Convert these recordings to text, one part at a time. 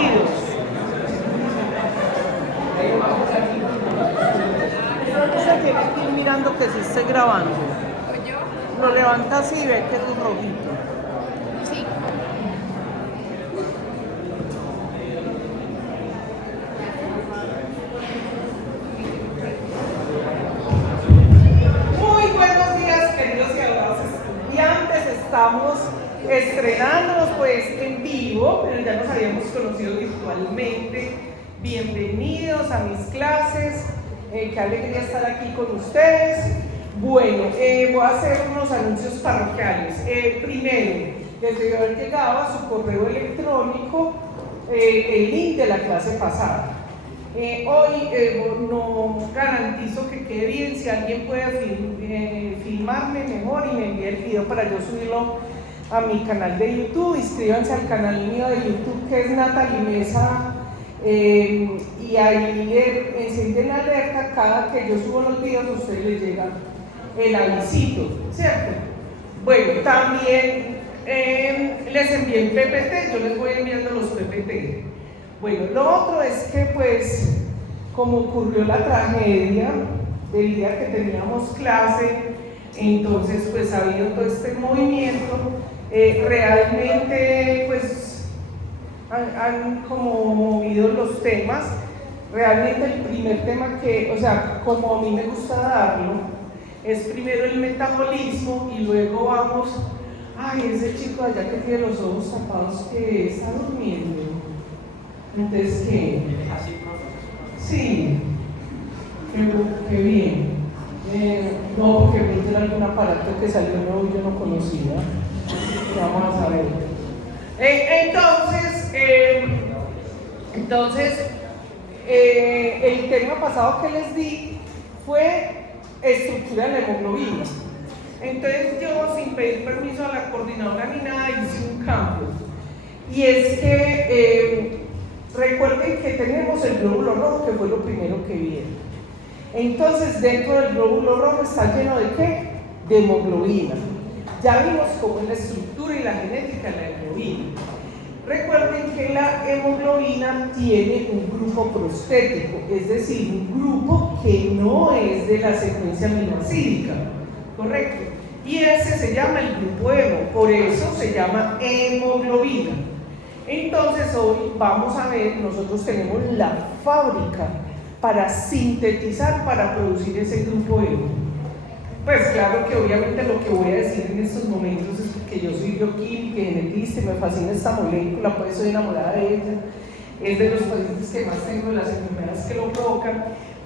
bienvenidos. Ustedes se tienen que ir mirando que se esté grabando. Lo levanta así y ve que es rojito. Sí. Muy buenos días, queridos y adorados estudiantes. Estamos estrenándonos pues en vivo, pero ya nos habíamos conocido virtualmente. Bienvenidos a mis clases. Qué alegría estar aquí con ustedes. Bueno, voy a hacer unos anuncios parroquiales. Primero, les debe haber llegado a su correo electrónico el link de la clase pasada. Hoy no garantizo que quede bien. Si alguien puede filmarme mejor y me envíe el video para yo subirlo a mi canal de YouTube. Inscríbanse al canal mío de YouTube, que es Natalie Mesa, y ahí encienden la alerta. Cada que yo subo los videos a ustedes les llega el avisito, ¿cierto? Bueno, también les envié el PPT. Yo les voy enviando los PPT. Bueno, lo otro es que pues como ocurrió la tragedia del día que teníamos clase, entonces pues ha habido todo este movimiento, realmente pues han como movido los temas. Realmente el primer tema que, o sea, como a mí me gusta darlo, es primero el metabolismo y luego vamos, ay, ese chico allá que tiene los ojos tapados que está durmiendo. Entonces, ¿qué? Sí, qué bien. No, porque me algún aparato que salió nuevo y yo no conocía. Vamos a saber. Entonces, el tema pasado que les di fue estructura de la hemoglobina. Entonces yo, sin pedir permiso a la coordinadora ni nada, hice un cambio. Y es que recuerden que tenemos el glóbulo rojo, que fue lo primero que vieron. Entonces, dentro del glóbulo rojo está lleno ¿de qué? De hemoglobina. Ya vimos cómo es la estructura y la genética de la hemoglobina. Recuerden que la hemoglobina tiene un grupo prostético, es decir, un grupo que no es de la secuencia aminoácidica, ¿correcto? Y ese se llama el grupo hemo, por eso se llama hemoglobina. Entonces hoy vamos a ver, nosotros tenemos la fábrica para sintetizar, para producir ese grupo hemo. Pues claro que obviamente lo que voy a decir en estos momentos es porque yo soy bioquímica y genetista y me fascina esta molécula, pues soy enamorada de ella, es de los pacientes que más tengo, de las enfermedades que lo provocan,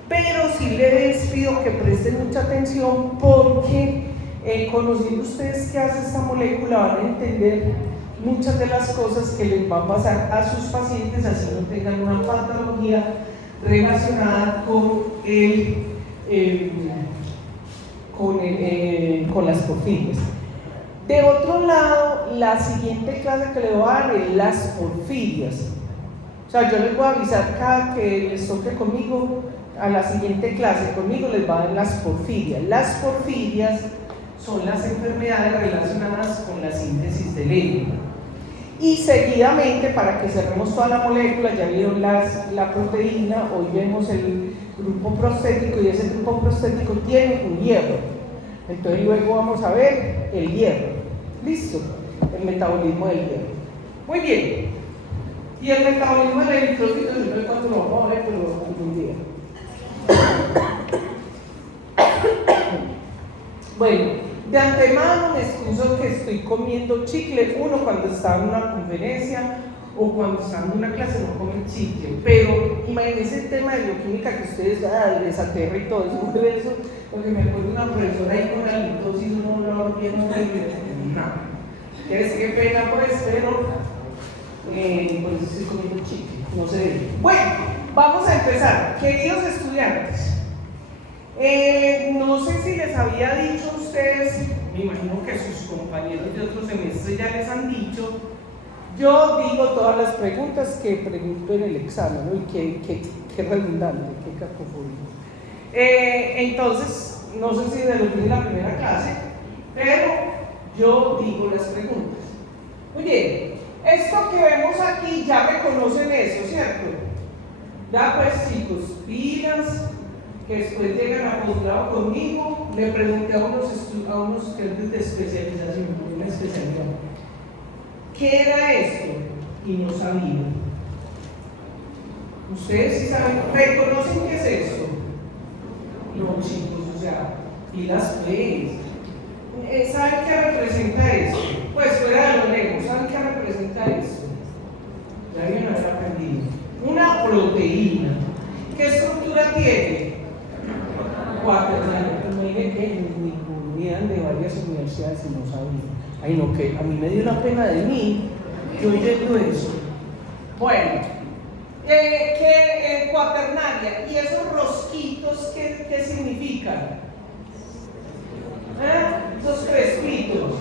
pero sí les pido que presten mucha atención porque conociendo ustedes qué hace esta molécula van a entender muchas de las cosas que les van a pasar a sus pacientes, así no tengan una patología relacionada con las porfirias. De otro lado, la siguiente clase que le voy a dar es las porfirias. O sea, yo les voy a avisar cada que les toque conmigo, a la siguiente clase conmigo les va a dar las porfirias. Las porfirias son las enfermedades relacionadas con la síntesis del hemo. Y seguidamente, para que cerremos toda la molécula, ya vieron la proteína, hoy vemos el grupo prostético y ese grupo prostético tiene un hierro. Entonces luego vamos a ver el hierro. ¿Listo? El metabolismo del hierro. Muy bien. Y el metabolismo del eritrócito, no sé cuánto lo vamos a ver, pero algún día. Bueno. De antemano me excuso que estoy comiendo chicle, uno cuando está en una conferencia o cuando está en una clase no comen chicle, pero imagínense el tema de bioquímica que ustedes les aterra y todo eso, porque me acuerdo de una profesora ahí con la litosis, uno no bien, nada. Quiere decir qué pena pues, pero pues estoy comiendo chicle, no se debe. Bueno, vamos a empezar, queridos estudiantes. No sé si les había dicho a ustedes, me imagino que sus compañeros de otros semestres ya les han dicho, yo digo todas las preguntas que pregunto en el examen, ¿no? Y qué redundante, qué cacofonía. Entonces, no sé si de lo que es la primera clase, pero yo digo las preguntas. Muy bien, Esto que vemos aquí ya reconocen eso, ¿cierto? Ya pues chicos, pilas, que después llegan a posgrado conmigo, le pregunté a unos estudiantes de especialización, una especialidad, ¿qué era esto? Y no sabían. ¿Ustedes sí saben? ¿Reconocen qué es esto? No chicos, o sea, pilas pues. ¿Saben qué representa esto? Pues fuera de lo negro, ¿saben qué representa esto? Ya alguien lo habrá aprendido. Una proteína. ¿Qué estructura tiene? Cuaternaria. Pero miren que vinieron de varias universidades y no sabían. Ay no, que a mí me dio una pena de mí, yo oyendo eso. Bueno, cuaternaria. ¿Y esos rosquitos qué significan? Esos crespitos.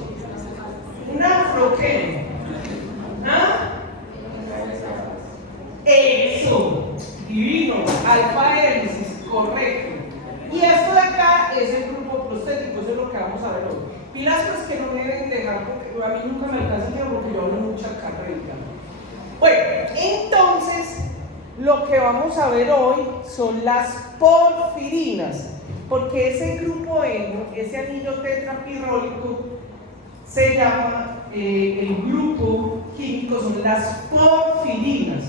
¿Un afro qué? Eso, divino, alfa hélices, correcto. Y esto de acá es el grupo prostético, eso es lo que vamos a ver hoy. Pilas pues que no me deben dejar, porque a mí nunca me alcanza el tiempo porque yo hablo mucha carrera. Bueno, entonces, lo que vamos a ver hoy son las porfirinas, porque ese grupo hemo, ese anillo tetrapirrólico, se llama, el grupo químico son las porfirinas.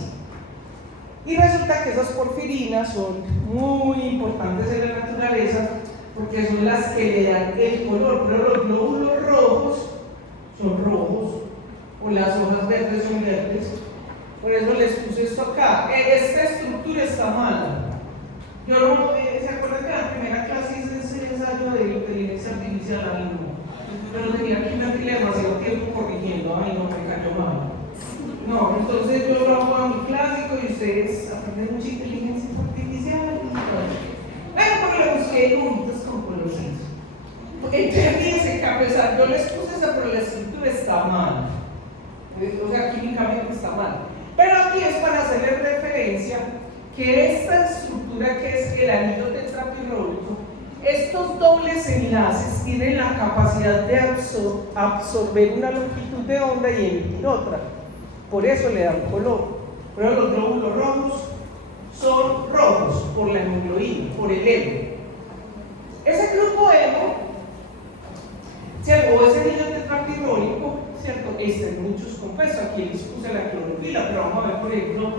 Y resulta que esas porfirinas son muy importantes en la naturaleza porque son las que le dan el color, pero los glóbulos rojos son rojos o las hojas verdes son verdes. Por eso les puse esto acá. Esta estructura está mala. Yo no, ¿se acuerdan que en la primera clase hice ese ensayo de inteligencia artificial? A mí no. Pero tenía que invertirle demasiado tiempo corrigiendo. A mí no me cayó mal. No, entonces yo lo hago a mi clásico y ustedes aprenden mucha inteligencia artificial. Bueno, porque le busqué bonitos con colorcitos. Entonces fíjense que a pesar, yo les puse esa, pero la estructura está mal. O sea, químicamente está mal. Pero aquí es para hacerles referencia que esta estructura que es el anillo tetrapirrólico, estos dobles enlaces tienen la capacidad de absorber una longitud de onda y emitir otra. Por eso le dan color. Pero los glóbulos rojos son rojos por la hemoglobina, por el hemo. Ese grupo hemo, ¿cierto? O ese anillo tetrapirrólico, ¿cierto? Está en muchos compuestos. Aquí les puse la clorofila, pero vamos a ver, por ejemplo,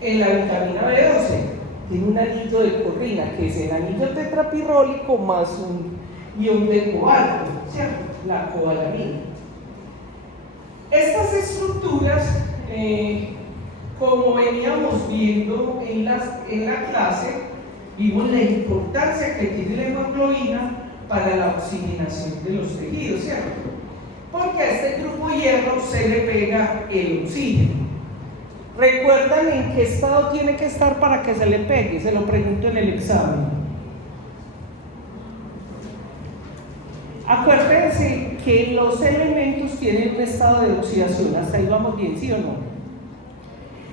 en la vitamina B12 tiene un anillo de corrina, que es el anillo tetrapirrólico más un ion de cobalto, ¿cierto? La cobalamina. Estas estructuras, como veníamos viendo en la clase, vimos la importancia que tiene la hemoglobina para la oxigenación de los tejidos, ¿cierto? Porque a este grupo hierro se le pega el oxígeno. ¿Recuerdan en qué estado tiene que estar para que se le pegue? Se lo pregunto en el examen. Acuérdense que los elementos tienen un estado de oxidación, hasta ahí vamos bien, ¿sí o no?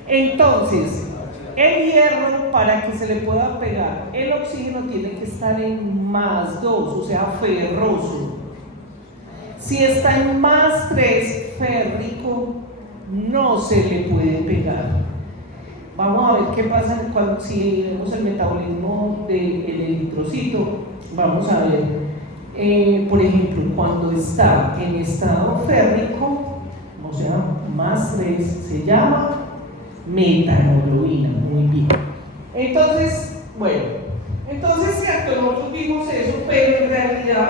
Entonces, el hierro, para que se le pueda pegar el oxígeno, tiene que estar en +2, o sea, ferroso. Si está en +3, férrico, no se le puede pegar. Vamos a ver qué pasa si vemos el metabolismo del eritrocito. Vamos a ver. Por ejemplo, cuando está en estado férrico, o sea, +3, se llama metahemoglobina. Muy bien. Entonces, bueno, cierto, nosotros vimos eso, pero en realidad,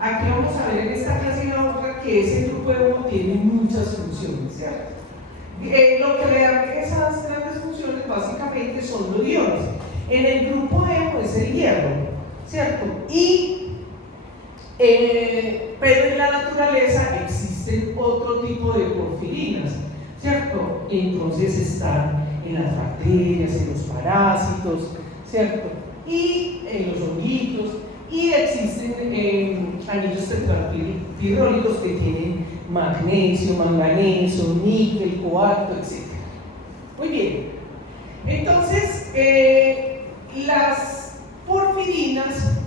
aquí vamos a ver en esta clase y la otra que ese grupo de hemo tiene muchas funciones, ¿cierto? Lo que le dan esas grandes funciones básicamente son los iones. En el grupo hemo es el hierro, ¿cierto? Pero en la naturaleza existen otro tipo de porfirinas, ¿cierto? Entonces están en las bacterias, en los parásitos, ¿cierto? Y en los honguitos, y existen anillos tetrapirrólicos que tienen magnesio, manganeso, níquel, cobalto, etc. Muy bien. Entonces, las porfirinas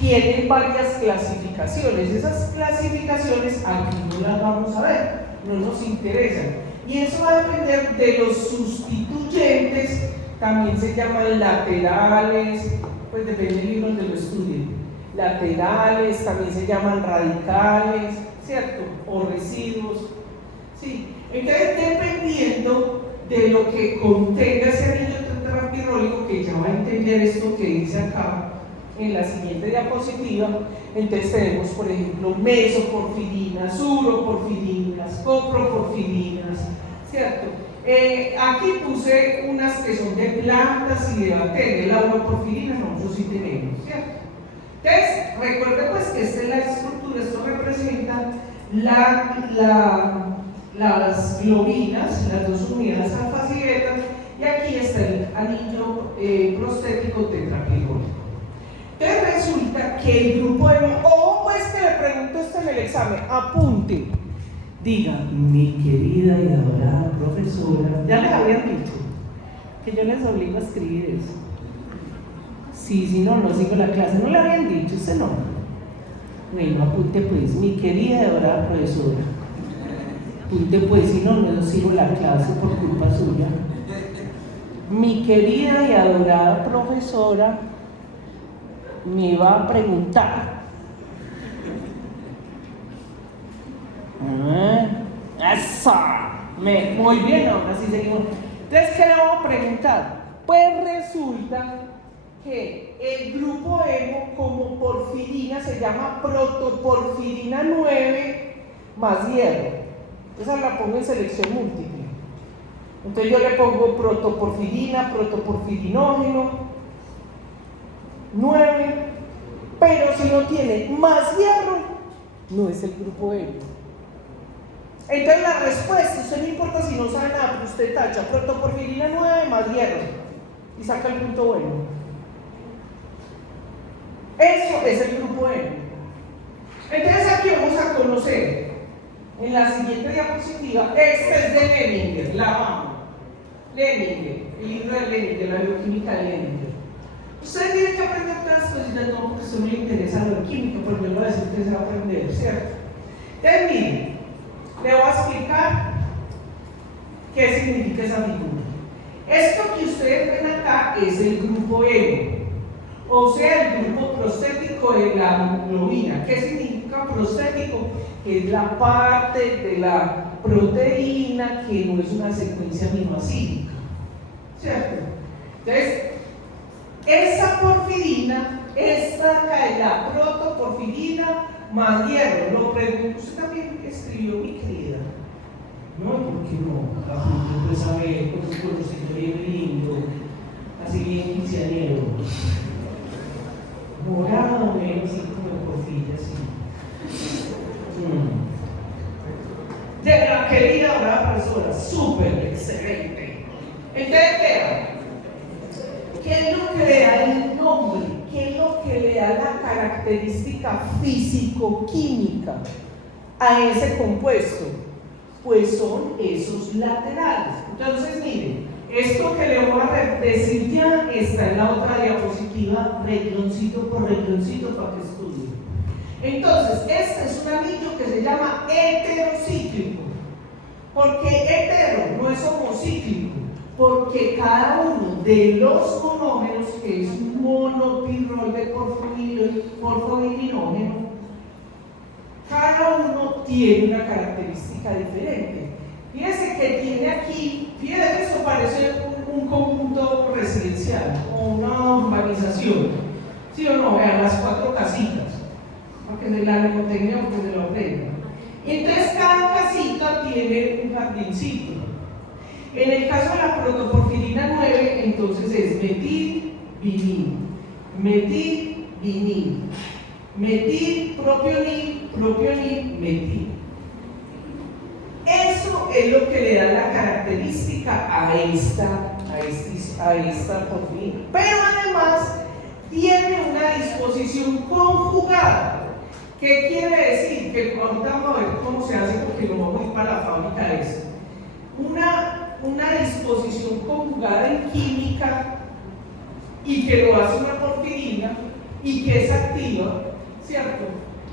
tienen varias clasificaciones. Esas clasificaciones aquí no las vamos a ver, no nos interesan. Y eso va a depender de los sustituyentes, también se llaman laterales, pues depende del libro donde lo estudien. Laterales, también se llaman radicales, ¿cierto? O residuos. Sí. Entonces, dependiendo de lo que contenga ese anillo tetrapirrólico, que ya va a entender esto que dice acá en la siguiente diapositiva, entonces tenemos, por ejemplo, mesoporfirinas, uroporfirinas, coproporfirinas, ¿cierto? Aquí puse unas que son de plantas y de bacterias. La uroporfirina nosotros sí tenemos, ¿cierto? Entonces, recuerden pues que esta es la estructura, esto representa las globinas, las dos unidades alfa y beta, y aquí está el anillo prostético tetrapirrólico. Entonces resulta que el grupo de... O pues que le pregunto esto en el examen, apunte, diga, mi querida y adorada profesora, ya les habían dicho que yo les obligo a escribir eso. Sí, si no, no sigo la clase, no le habían dicho, usted no. Bueno, apunte pues, mi querida y adorada profesora. Apunte pues, si no, no sigo la clase por culpa suya. Mi querida y adorada profesora me va a preguntar. ¡Eso! Muy bien, ahora sí seguimos. Entonces, ¿qué le vamos a preguntar? Pues resulta que el grupo hemo como porfirina se llama protoporfirina 9 más hierro. Esa la pongo en selección múltiple. Entonces yo le pongo protoporfirina, protoporfirinógeno 9, pero si no tiene más hierro, no es el grupo hemo. Entonces la respuesta, usted no importa si no sabe nada, pero usted tacha protoporfirina 9 más hierro y saca el punto bueno. Eso es el grupo hemo. Entonces aquí vamos a conocer en la siguiente diapositiva, este es de Leninger, la vamos. Leninger, el libro de Leninger, la bioquímica de Leninger. Ustedes tienen que aprender todas las cositas, no porque eso no le interesa la química, porque yo le voy a decir que se va a aprender, ¿cierto? Entonces miren, le voy a explicar qué significa esa figura. Esto que ustedes ven acá es el grupo hemo, o sea, el grupo prostético de la globina. ¿Qué significa prostético? Que es la parte de la proteína que no es una secuencia aminoácida, ¿cierto? Entonces, esa porfirina, esta acá es la protoporfirina más hierro. Lo pregunto, usted también escribió, mi querida. No, ¿por qué no? La gente puede saber con su conocimiento bien lindo, así bien quinceañero. Morado, menos así como porfirina, así. De la querida ahora profesora, súper excelente. Entonces, vean, ¿qué es lo que le da el nombre? ¿Qué es lo que le da la característica físico-química a ese compuesto? Pues son esos laterales. Entonces, miren, esto que le voy a decir ya está en la otra diapositiva, rengloncito por rengloncito, para que estudien. Entonces, este es un anillo que se llama heterocíclico. ¿Por qué hetero? No es homocíclico. Porque cada uno de los monómeros, que es un monopirrol de porfovirinógeno, cada uno tiene una característica diferente. Fíjense que tiene aquí, fíjense que esto parece un conjunto residencial o una urbanización, ¿sí o no? Vean las 4 casitas, porque de la mnemotecnia porque se lo aprendan. Y entonces cada casita tiene un jardincito. En el caso de la protoporfirina 9, entonces es metil, vinil, metil, vinil, metil, propionil, propionil, metil. Eso es lo que le da la característica a esta porfirina. Pero además tiene una disposición conjugada. ¿Qué quiere decir? Que ahorita vamos a ver cómo se hace porque lo vamos a ir para la fábrica de eso. Una disposición conjugada en química y que lo hace una porfirina y que es activa, ¿cierto?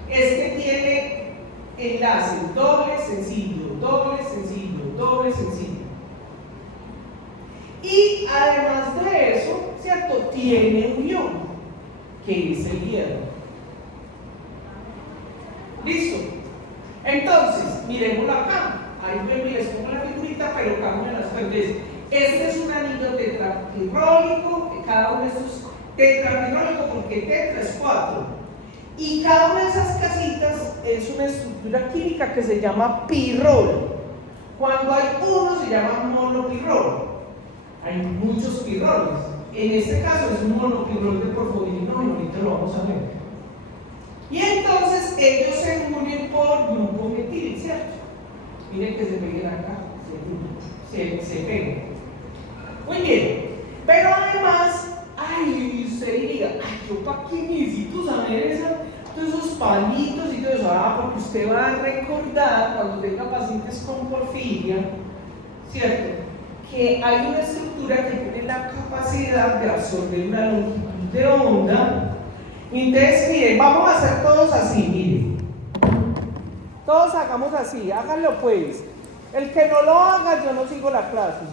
Es que tiene enlace doble sencillo, doble sencillo, doble sencillo. Y además de eso, ¿cierto? Tiene unión, que es el hierro. ¿Listo? Entonces, miremoslo acá. Ahí les pongo la figurita, pero cambio las partes. Este es un anillo tetrapirrólico, cada uno de estos tetrapirrólico porque tetra es 4. Y cada una de esas casitas es una estructura química que se llama pirrol. Cuando hay uno se llama monopirrol. Hay muchos pirroles. En este caso es un monopirrol de porfodino, y ahorita lo vamos a ver. Y entonces ellos se unen por grupo metil, ¿cierto? Miren que se peguen acá, se pegan. Muy bien, pero además, ay, usted diría, ay, yo para qué necesito saber todos esos palitos y todo eso. Porque usted va a recordar cuando tenga pacientes con porfiria, ¿cierto? Que hay una estructura que tiene la capacidad de absorber una longitud de onda. Entonces, miren, vamos a hacer todos así, miren. Todos hagamos así, háganlo pues. El que no lo haga, yo no sigo la clase.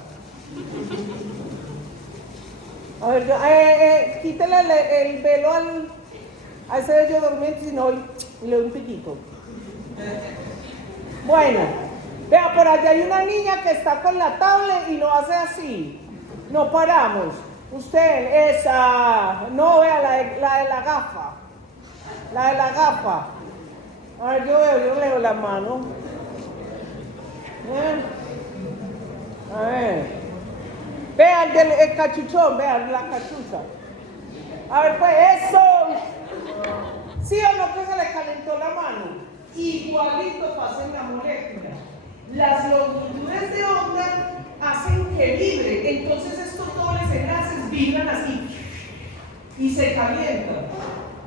A ver, quítele el velo a ese bello dormiente, si no, le doy un piquito. Bueno, vea, por allá hay una niña que está con la tablet y lo hace así. No paramos. Usted, esa, no, vea, la de la gafa. La de la gafa. A ver, yo leo la mano. A ver. Vean el cachuchón, vean la cachucha. A ver, pues eso. ¿Sí o no que se le calentó la mano? Igualito pasa en la molécula. Las longitudes de onda hacen que vibre. Entonces estos dobles enlaces vibran así y se calientan.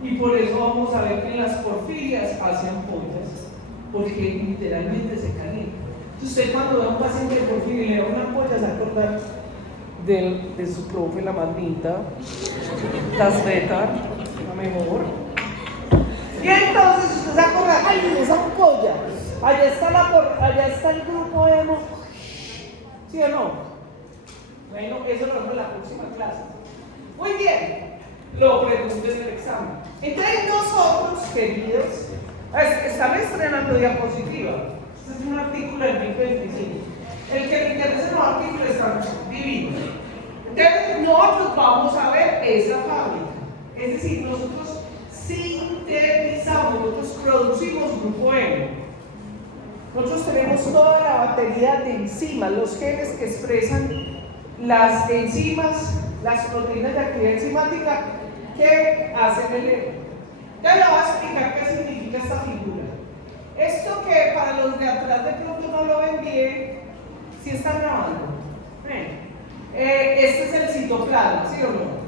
Y por eso vamos a ver que en las porfirias hacen ampollas, porque literalmente se calientan. Usted cuando ve a un paciente de porfiria y le da una ampolla, se acuerda de su profe, la maldita, las betas, la mejor. Y entonces usted se acuerda, ay, esa ampolla, allá está el grupo emo. ¿Sí o no? Bueno, eso lo vemos en la próxima clase. Muy bien, lo pregunté en el examen. Entonces nosotros, queridos, están estrenando diapositiva. Este es un artículo del 2025. El que le interese los artículos están divinos. Entonces nosotros vamos a ver esa fábrica. Es decir, nosotros sintetizamos, nosotros producimos grupo M. Nosotros tenemos toda la batería de enzimas, los genes que expresan las enzimas, las proteínas de actividad enzimática que hacen el M. Ya le voy a explicar qué significa esta figura. Esto que para los de atrás de pronto no lo ven bien, si están grabando. Este es el citoplasma, ¿sí o no?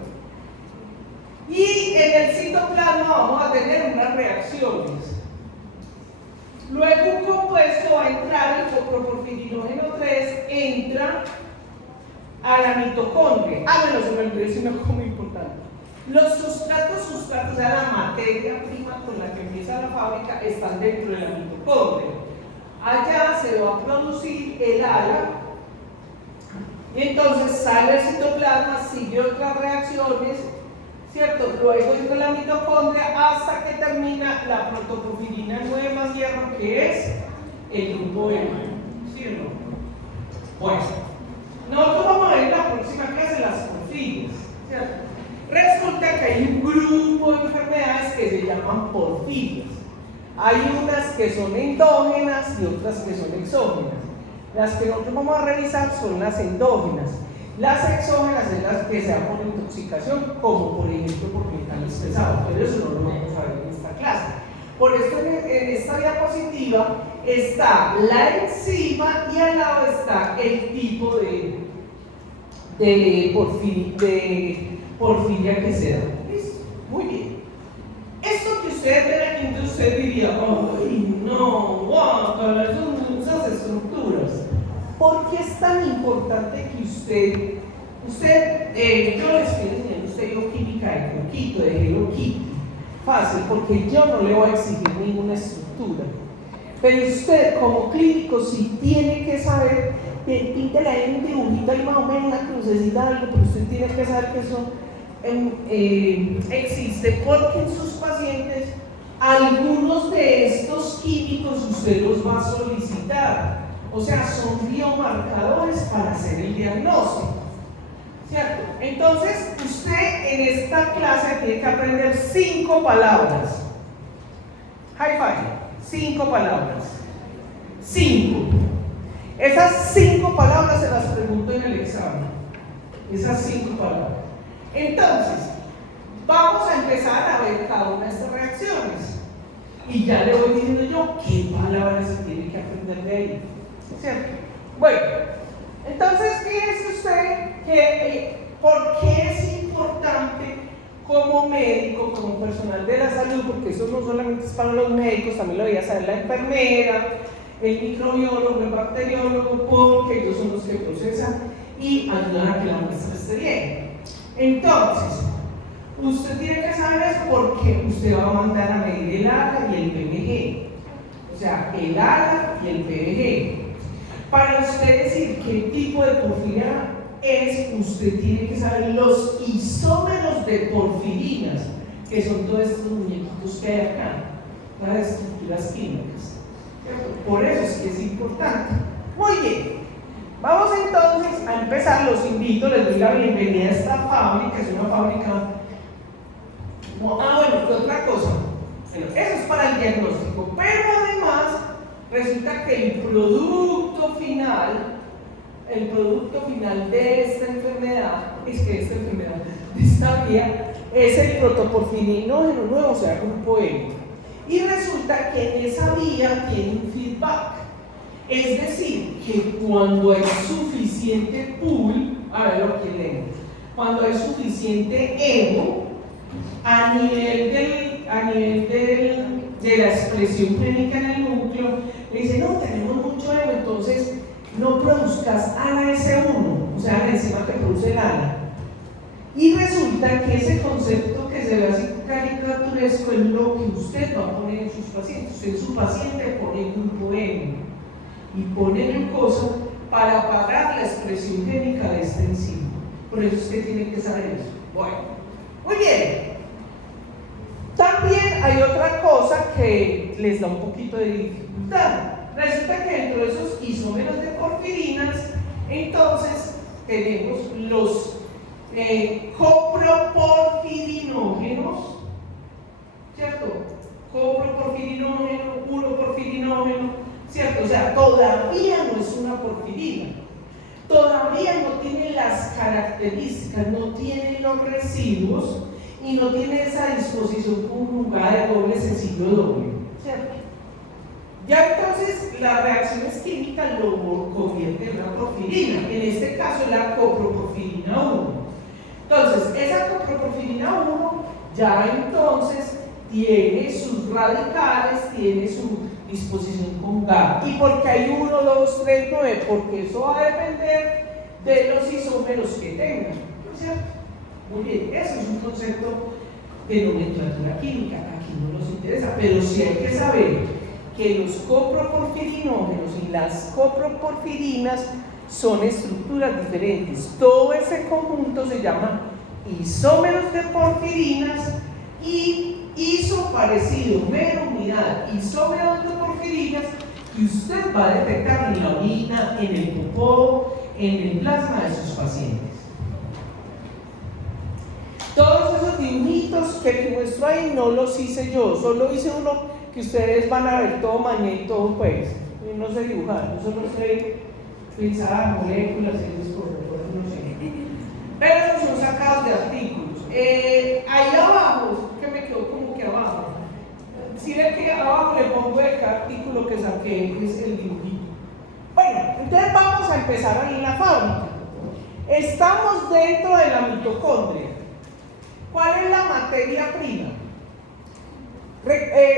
Y en el citoplasma vamos a tener unas reacciones. Luego un compuesto va a entrar, el coproporfirinógeno 3 entra a la mitocondria. Bueno, se me olvidó decir una cosa muy importante. Los sustratos, o sea, la materia prima con la que empieza la fábrica, están dentro de la mitocondria. Allá se va a producir el ala, y entonces sale el citoplasma, sigue otras reacciones, ¿cierto? Luego entra la mitocondria hasta que termina la protoporfirina 9 más hierro, que es el grupo M. ¿Sí o no? Bueno, nosotros vamos a ver en la próxima clase las porfirias, ¿cierto? Resulta que hay un grupo de enfermedades que se llaman porfirias. Hay unas que son endógenas y otras que son exógenas. Las que nosotros vamos a revisar son las endógenas. Las exógenas son las que se dan por intoxicación, como por ejemplo por metales pesados, pero eso no lo vamos a ver en esta clase. Por esto en esta diapositiva está la enzima y al lado está el tipo de porfiria que se da. ¿Listo? Muy bien. Esto que ustedes ven aquí, usted diría, ay, no, guácala, esas estructuras. ¿Por qué es tan importante que yo les estoy enseñando usted bioquímica de coquito, de Hello Kitty? fácil, porque yo no le voy a exigir ninguna estructura. Pero usted como clínico sí tiene que saber, píntele ahí un dibujito ahí más o menos, una crucecita, algo, pero usted tiene que saber que eso existe, porque en sus pacientes algunos de estos químicos usted los va a solicitar, o sea, son biomarcadores para hacer el diagnóstico, ¿cierto? Entonces, usted en esta clase tiene que aprender 5 palabras. High five. 5 palabras. 5. Esas 5 palabras se las pregunto en el examen. Esas 5 palabras. Entonces, vamos a empezar a ver cada una de estas reacciones. Y ya le voy diciendo yo qué palabras se tiene que aprender de ahí. ¿Cierto? Bueno, entonces fíjese usted que por qué es importante como médico, como personal de la salud, porque eso no solamente es para los médicos, también lo voy a saber la enfermera, el microbiólogo, el bacteriólogo, porque ellos son los que procesan y ayudan a que la muestra esté bien. Entonces, usted tiene que saber eso porque usted va a mandar a medir el ALA y el PMG, o sea, el ALA y el PMG. Para usted decir qué tipo de porfiria es, usted tiene que saber los isómeros de porfirinas, que son todos estos muñequitos que hay acá, las estructuras químicas. Por eso es que es importante. Muy bien, vamos entonces a empezar. Los invito, les doy la bienvenida a esta fábrica, es una fábrica. Bueno, ¿qué otra cosa? Bueno, eso es para el diagnóstico, pero además resulta que el producto final de esta enfermedad, de esta vía, es el protoporfirinógeno nuevo, o sea, grupo M. Y resulta que en esa vía tiene un feedback. Es decir, que cuando hay suficiente pool, a ver lo que leo, cuando hay suficiente emo, a nivel de la expresión clínica en el núcleo, le dice, no, tenemos mucho emo, entonces no produzcas ANA-S1, o sea, la enzima que produce el ANA. Y resulta que ese concepto que se ve así caricaturesco es lo que usted va a poner en sus pacientes. Usted en su paciente pone grupo M y pone glucosa para parar la expresión química de esta enzima. Por eso usted tiene que saber eso. Bueno, muy bien. También hay otra cosa que les da un poquito de dificultad. Resulta que dentro de esos isómeros de porfirinas, entonces tenemos los coproporfirinógenos, ¿cierto? Coproporfirinógeno, uroporfirinógeno, ¿cierto? O sea, todavía no es una porfirina, todavía no tiene las características, no tiene los residuos y no tiene esa disposición conjugada de doble sencillo doble, ¿cierto? Ya entonces las reacciones químicas lo convierten en una porfirina, en este caso la coproporfirina 1. Entonces, esa coproporfirina 1 ya entonces tiene sus radicales, tiene su disposición conjugada. ¿Y por qué hay 1, 2, 3, 9? Porque eso va a depender de los isómeros que tengan, ¿no es cierto? Muy bien, eso es un concepto de nomenclatura química, aquí no nos interesa, pero sí hay que saber que los coproporfirinógenos y las coproporfirinas son estructuras diferentes. Todo ese conjunto se llama isómeros de porfirinas y isoparecido, mera unidad, isómeros de porfirinas que usted va a detectar en la orina, en el popó, en el plasma de sus pacientes. Todos esos dibujitos que te muestro ahí no los hice yo, solo hice uno que ustedes van a ver todo mañana y todo pues. Yo no sé dibujar, yo solo sé pensar moléculas y esas cosas, por eso no sé. Pero esos son sacados de artículos. Ahí abajo, que me quedó como que abajo. Si ven que abajo le pongo el artículo que saqué, es el dibujito. Bueno, entonces vamos a empezar en la fábrica. Estamos dentro de la mitocondria. ¿Cuál es la materia prima?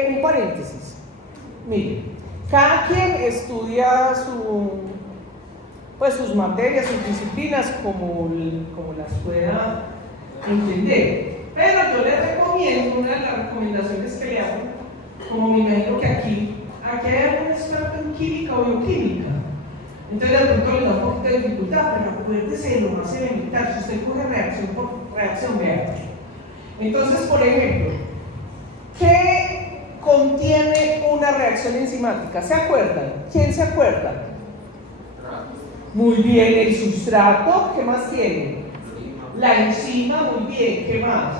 Un paréntesis. Miren, cada quien estudia sus materias, sus disciplinas como las pueda entender. Pero yo les recomiendo, una de las recomendaciones que le hago, como me imagino que aquí hay algún experto en química o bioquímica, entonces de pronto le da un poquito de dificultad, pero acuérdese de lo más elemental. Si usted coge reacción por reacción, vea. Entonces, por ejemplo, ¿qué contiene una reacción enzimática? ¿Se acuerdan? ¿Quién se acuerda? Muy bien, el sustrato. ¿Qué más tiene? La enzima, muy bien. ¿Qué más?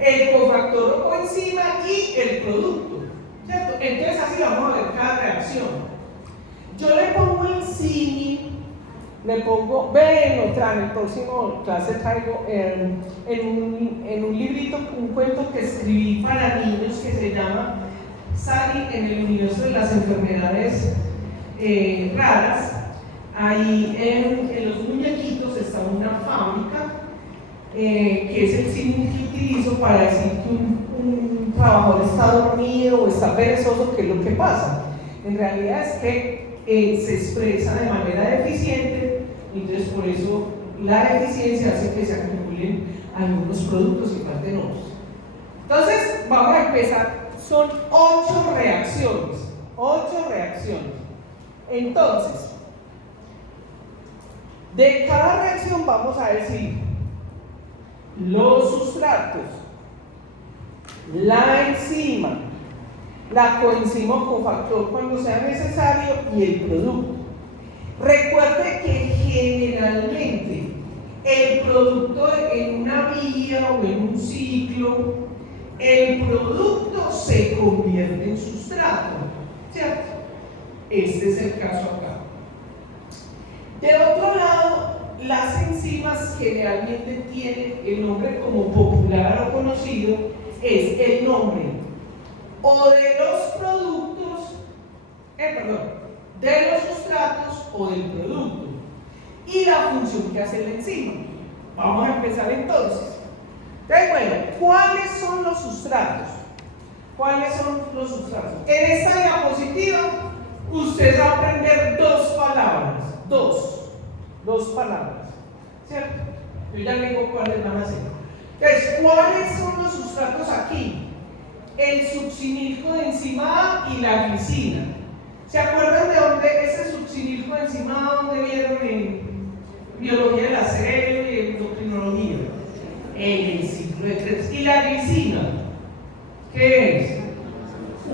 El cofactor o coenzima y el producto, ¿cierto? Entonces así vamos a ver cada reacción. Yo le pongo el símil, le pongo, en el próximo clase traigo en un librito, un cuento que escribí para niños que se llama Sally en el universo de las enfermedades raras. Ahí en los muñequitos está una fábrica que es el símil que utilizo para decir que un trabajador está dormido o está perezoso, que es lo que pasa. En realidad es que se expresa de manera deficiente, entonces por eso la deficiencia hace que se acumulen algunos productos y falten otros. Entonces vamos a empezar, son 8 reacciones, 8 reacciones. Entonces, de cada reacción vamos a decir los sustratos, la enzima, la coenzima o cofactor cuando sea necesario y el producto. Recuerde que generalmente el producto en una vía o en un ciclo, el producto se convierte en sustrato, ¿cierto? Este es el caso acá. De otro lado, las enzimas generalmente tienen el nombre como popular o conocido, es el nombre o de los productos, de los sustratos o del producto y la función que hace la enzima. Vamos a empezar entonces. Bueno, ¿cuáles son los sustratos? ¿Cuáles son los sustratos? En esta diapositiva usted va a aprender dos palabras, dos palabras, ¿cierto? Yo ya le digo cuáles van a ser. Entonces, ¿cuáles son los sustratos aquí? El succinilco de enzima A y la glicina. ¿Se acuerdan de dónde ese succinilco de enzima A, dónde vieron en biología de la célula y endocrinología? En el ciclo de Krebs. ¿Y la glicina? ¿Qué es?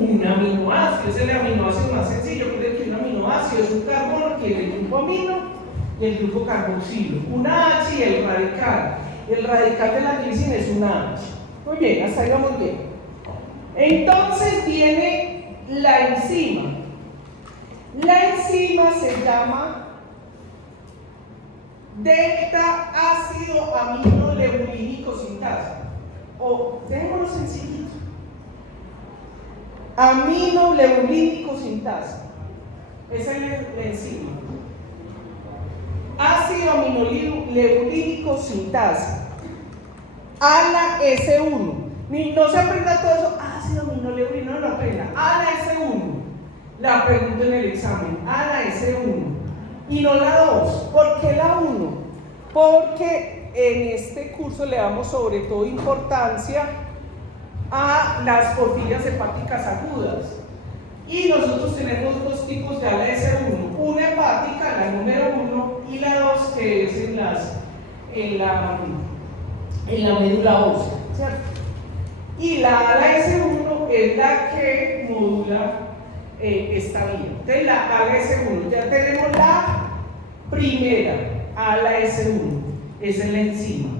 Un aminoácido, es el aminoácido más sencillo, porque un aminoácido es un carbono, tiene el grupo amino y el grupo carboxilo, una H y el radical. El radical de la glicina es una H. Muy bien, hasta ahí vamos bien. Entonces viene la enzima. La enzima se llama delta ácido aminoleurínico sintasa. O dejémoslo sencillito. Aminoleurínico sintasa. Esa es la enzima. Ácido aminoleurínico sintasa. ALA S1. No se aprenda todo eso. Ácido aminoleurínico, no lo aprenda. ALA S1. La pregunto en el examen. ALA S1. Y no la 2. ¿Por qué la 1? Porque en este curso le damos sobre todo importancia a las porfirias hepáticas agudas. Y nosotros tenemos dos tipos de ALA S1. Una hepática, la número 1, y la 2 que es en la médula ósea, ¿cierto? Y la ALA S1 es la que modula esta vía. Entonces la ALA S1, ya tenemos la primera ALA S1, esa es la enzima.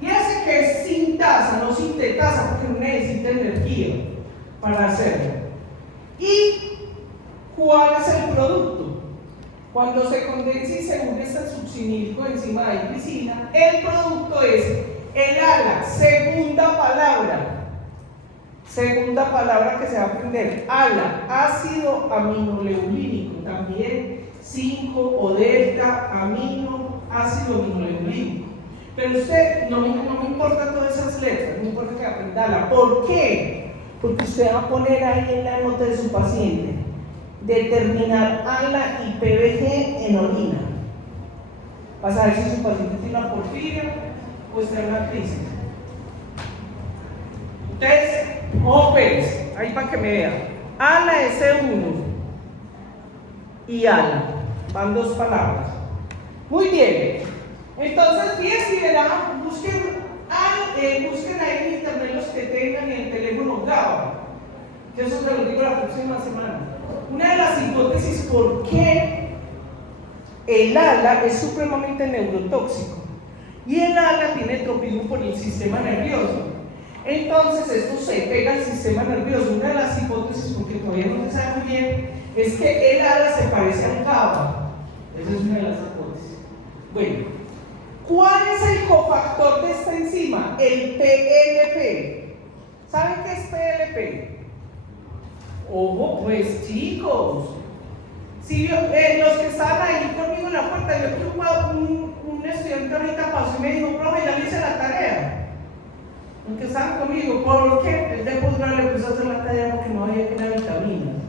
Y hace que es sintasa, no sintetasa, porque no necesita energía para hacerlo. ¿Y cuál es el producto? Cuando se condensa y se une este succinilco enzima de glicina, el producto es el ALA, segunda palabra que se va a aprender, ALA, ácido aminoleurínico, también 5 o delta amino, ácido aminoleurínico. Pero usted, no me importa todas esas letras, no me importa que aprenda ALA. ¿Por qué? Porque usted va a poner ahí en la nota de su paciente, determinar ALA y PBG en orina. Vas a ver si su paciente tiene una porfiria o está en una crisis. Entonces, ojo pues, ahí para que me vean. Ala S1 y ala, van dos palabras. Muy bien. Entonces, fíjense y verán, busquen ahí en internet los que tengan y el teléfono graba. Yo eso te lo digo la próxima semana. Una de las hipótesis por qué el ala es supremamente neurotóxico y el ala tiene tropismo por el sistema nervioso. Entonces esto se pega al sistema nervioso. Una de las hipótesis, porque todavía no se sabe muy bien, es que el ala se parece a un GABA. Esa es una de las hipótesis. Bueno, ¿cuál es el cofactor de esta enzima? El PLP. ¿Saben qué es PLP? Ojo pues chicos, si los que estaban ahí conmigo en la puerta, yo creo que un estudiante ahorita pasó y me dijo, profe, ya le hice la tarea. Los que estaban conmigo, ¿por qué? El de posgrado le puso a hacer la tarea porque no había que dar vitaminas.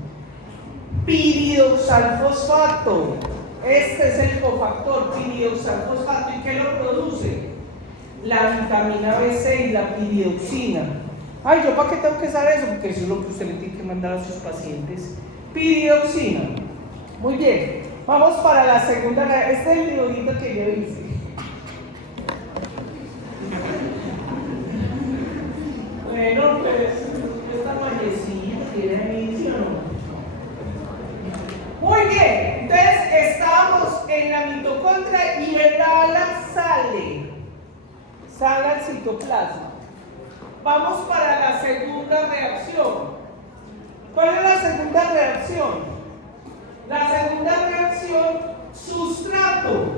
Piridoxalfosfato, este es el cofactor, piridoxalfosfato. ¿Y qué lo produce? La vitamina B6 y la piridoxina. Ay, ¿yo para qué tengo que saber eso? Porque eso es lo que usted le tiene que mandar a sus pacientes. Piridoxina. Muy bien. Vamos para la segunda. Este es el dibujito que yo hice. Bueno, pues, esta vallecita tiene emisión. Muy bien. Entonces, estamos en la mitocondria y el ala sale al citoplasma. Vamos para la segunda reacción. ¿Cuál es la segunda reacción? La segunda reacción, sustrato.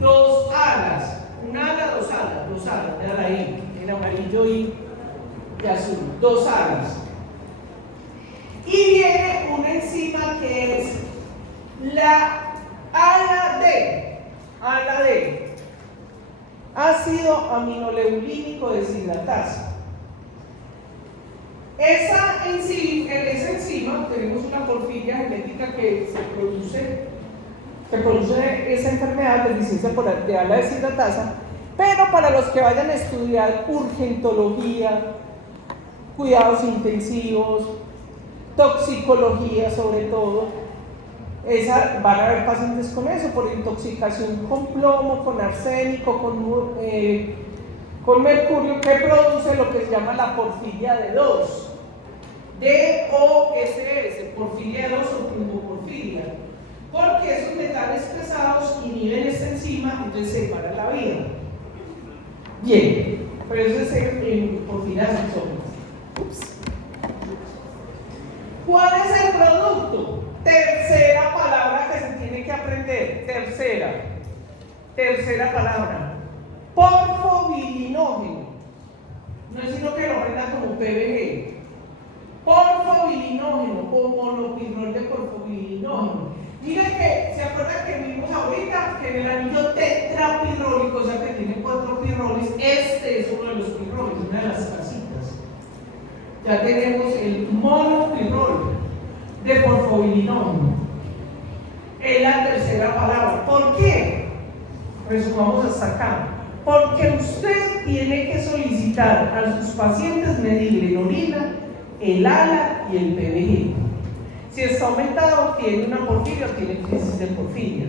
Dos alas. Una ala, dos alas. De ahí, en amarillo y azul. Dos alas. Y viene una enzima que es la ala D. Ala D. Ácido aminoleulínico deshidratasa. Esa enzima, tenemos una porfiria genética que se produce esa enfermedad de deficiencia de ala deshidratasa, pero para los que vayan a estudiar urgentología, cuidados intensivos, toxicología sobre todo, van a haber pacientes con eso, por intoxicación con plomo, con arsénico, con mercurio, que produce lo que se llama la porfiria de 2. DOSS, porfiria de 2 o pulmoporfiria. Porque esos metales pesados inhiben esta enzima, entonces separan la vida. Bien, pero eso es porfiria sexual. ¿Cuál es el producto? Tercera palabra que se tiene que aprender. Tercera palabra. Porfobilinógeno. No es sino que lo aprenda como PBG. Porfobilinógeno o monopirrol de porfobilinógeno. Miren que, ¿se acuerdan que vimos ahorita que en el anillo tetrapirrólico, o sea que tiene 4 pirroles, este es uno de los pirroles, una de las casitas? Ya tenemos el monopirrol de porfobilinógeno. Es la tercera palabra. ¿Por qué? Resumamos hasta acá. Porque usted tiene que solicitar a sus pacientes medir en orina el ALA y el PBG. Si está aumentado, tiene una porfiria o tiene crisis de porfiria.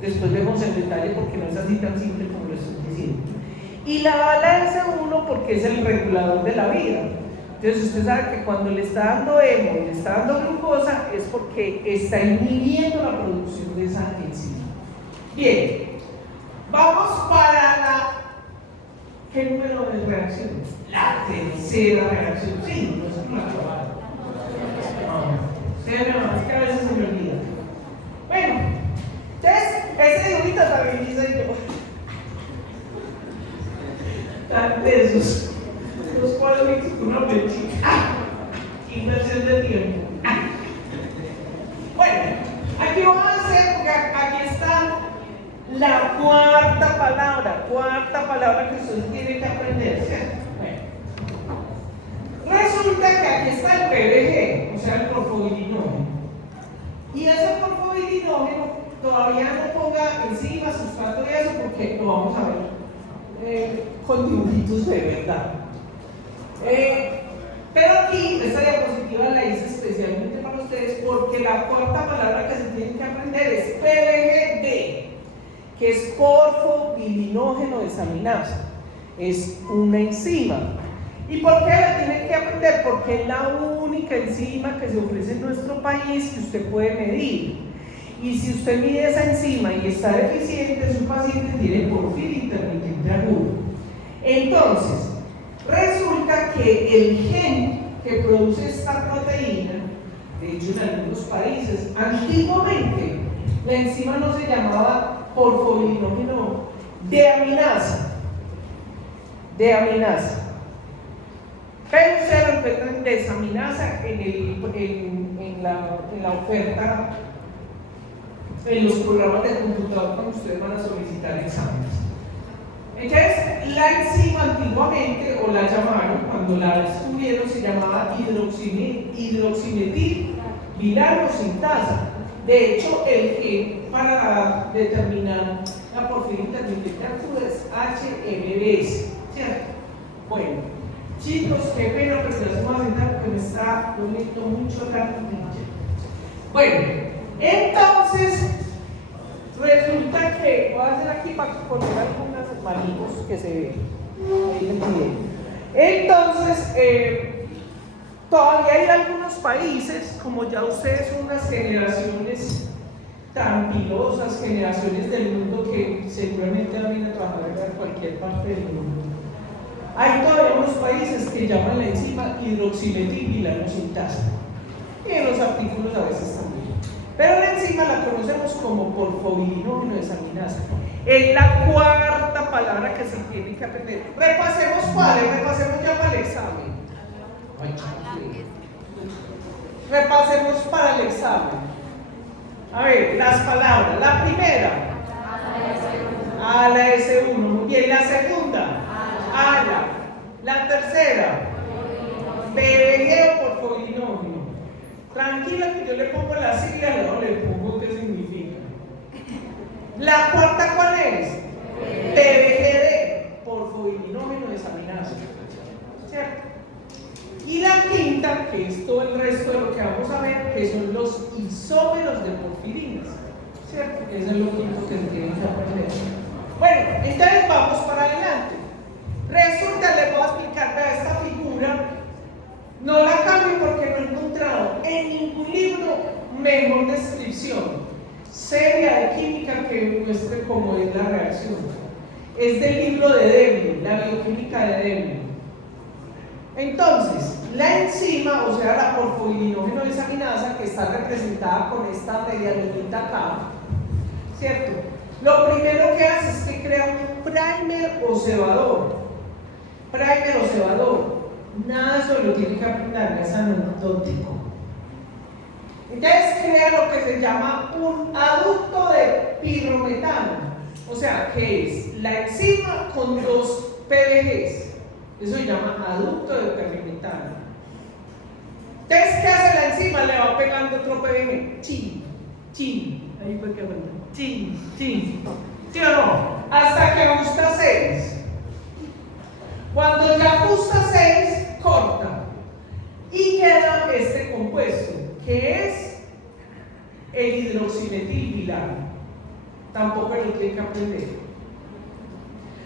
Después vemos el detalle porque no es así tan simple como lo estoy diciendo. Y la ALA es uno porque es el regulador de la vida. Entonces usted sabe que cuando le está dando hemo y le está dando glucosa es porque está inhibiendo la producción de esa enzima. Bien, vamos para la... ¿Qué número de reacción? La tercera reacción. Sí, no es una clavada. Es que a veces se me olvida. Bueno, entonces, ese dibujito también dice yo. De esos. Los cuales una pechita. Inversión de tiempo. Bueno, aquí vamos a hacer, porque aquí está la cuarta palabra que ustedes tienen que aprender, ¿cierto? Bueno. Resulta que aquí está el PBG, o sea, el porfobilinógeno. Y ese porfobilinógeno todavía no ponga encima sustrato y eso, porque lo vamos a ver con dibujitos de verdad. Pero aquí, esta diapositiva la hice especialmente para ustedes porque la cuarta palabra que se tienen que aprender es PBGD, que es porfobilinógeno desaminasa. Es una enzima. ¿Y por qué la tienen que aprender? Porque es la única enzima que se ofrece en nuestro país que usted puede medir. Y si usted mide esa enzima y está deficiente, su paciente tiene porfiria intermitente agudo. Entonces, resulta que el gen que produce esta proteína, de hecho en algunos países, antiguamente la enzima no se llamaba porfobilinógeno deaminasa, pero se lo encuentran desaminasa en la oferta, en los programas de computador cuando ustedes van a solicitar exámenes. Entonces, la enzima antiguamente, o la llamaron, cuando la descubrieron, se llamaba hidroximetil bilalosintasa. De hecho, el gen para determinar la porfiria intermitente aguda es HMBS, ¿cierto? Bueno, chicos, qué pena, pero se los voy a aventar porque me está doliendo mucho la rodilla. Bueno, entonces, resulta que voy a hacer aquí para poner algunas manitos que se ven. Ahí les diré. Entonces, todavía hay algunos países, como ya ustedes son unas generaciones tan pilosas, generaciones del mundo que seguramente van a ir a trabajar en cualquier parte del mundo. Hay todavía unos países que llaman la enzima hidroximetil bilalosintasa. Y en los artículos a veces también. Pero la enzima la conocemos como porfobilinógeno desaminasa. Es la cuarta palabra que se tiene que aprender. Repasemos cuáles, repasemos ya para el examen. Repasemos para el examen. A ver, las palabras. La primera, a la S1, muy bien. La segunda, ala. La tercera, PBG o porfobilinógeno. Tranquila que yo le pongo la sigla, luego le pongo qué significa. La cuarta, ¿cuál es? PBGD, porfobilinógeno desaminasa, ¿cierto? Y la quinta, que es todo el resto de lo que vamos a ver, que son los isómeros de porfirinas, ¿cierto? Eso es lo quinto que se tiene que aprender. Bueno, entonces vamos para adelante. Resulta, les voy a explicar, vea esta figura. No la cambio porque no he encontrado en ningún libro mejor descripción seria de química que muestre cómo es la reacción. Es del libro de Devlin, la bioquímica de Devlin. Entonces, la enzima, o sea, la porfobilinógeno desaminasa, que está representada con esta medianita acá, ¿cierto? Lo primero que hace es que crea un primer o cebador. Primer o cebador. Nada de eso lo tiene que aprender, es anecdótico. Entonces crea lo que se llama un aducto de pirrometano, o sea, que es la enzima con dos PBGs. Eso se llama aducto de pirrometano. Entonces, ¿qué hace la enzima? Le va pegando otro PBG. Chin, chin. Ahí fue que bueno. Chin, chin. ¿Sí o no? Hasta que gusta 6. Cuando ya gusta 6, corta. Y queda este compuesto, que es el hidroximetil bilano. Tampoco lo tiene que aprender.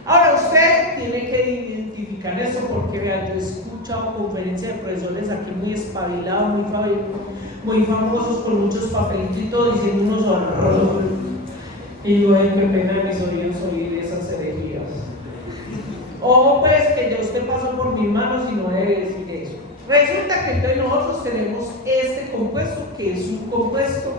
Ahora usted tiene que identificar eso porque vean, yo he escuchado conferencias de profesores aquí muy espabilados, muy famosos con muchos papelitos y todo, diciendo unos horrores. Y yo, ay, qué pena mis oídos oír esas herejías. O pues que ya usted pasó por mis manos y no debe decir eso. Resulta que entonces nosotros tenemos este compuesto que es un compuesto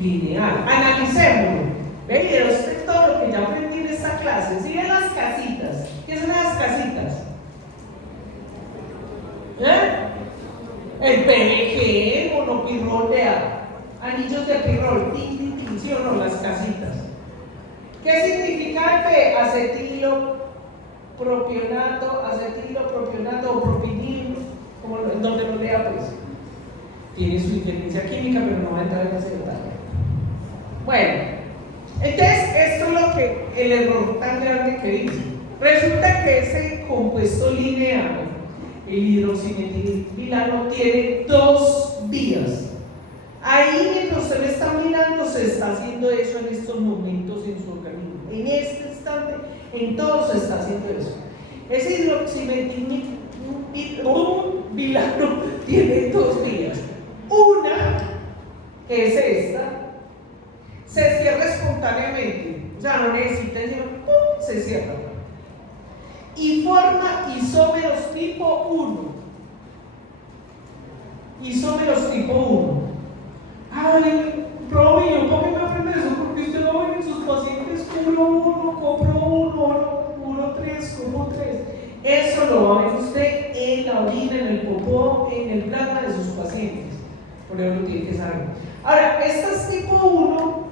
lineal. Analicémoslo. Ve, usted todo lo que ya aprendí en esta clase. ¿Sí ven las casitas? ¿Qué son las casitas? El PBG, monopirrol, vea, anillos de pirrol, tin, tin, tin, ¿sí o no? Las casitas. ¿Qué significa el P? Acetilo propionato o propinil, como en donde lo lea, pues. Tiene su diferencia química, pero no va a entrar en ese detalle. Bueno. Entonces, esto es lo que el error tan grande que dice. Resulta que ese compuesto lineal, el hidroximetilano, tiene dos vías. Ahí, mientras usted le está mirando, se está haciendo eso en estos momentos en su organismo. En este instante, en todo se está haciendo eso. Ese hidroximetilano tiene dos vías. Una, que es esta, se cierra espontáneamente, o sea, no necesita enzima, ¡pum!, se cierra. Y forma isómeros tipo 1. Isómeros tipo 1. Ay, Robin, ¿por qué me aprende eso? Porque usted lo ve en sus pacientes curo 1, copro 1, curo 3, como 3. Eso lo va a ver usted en la orina, en el popó, en el plasma de sus pacientes. Por eso lo tiene que saber. Ahora, estas tipo 1,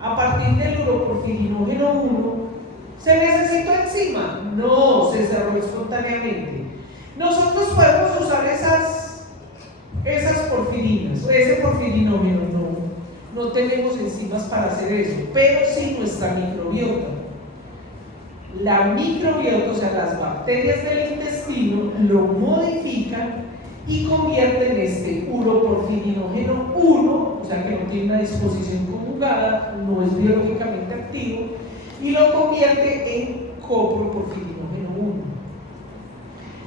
a partir del uroporfirinógeno 1, ¿se necesita enzima? No, se cerró espontáneamente. Nosotros podemos usar esas porfirinas, ese porfirinógeno, no tenemos enzimas para hacer eso, pero sí nuestra microbiota. La microbiota, o sea, las bacterias del intestino, lo modifican y convierten este uroporfirinógeno 1, o sea que no tiene una disposición conjugada, no es biológicamente activo, y lo convierte en coproporfirinógeno 1.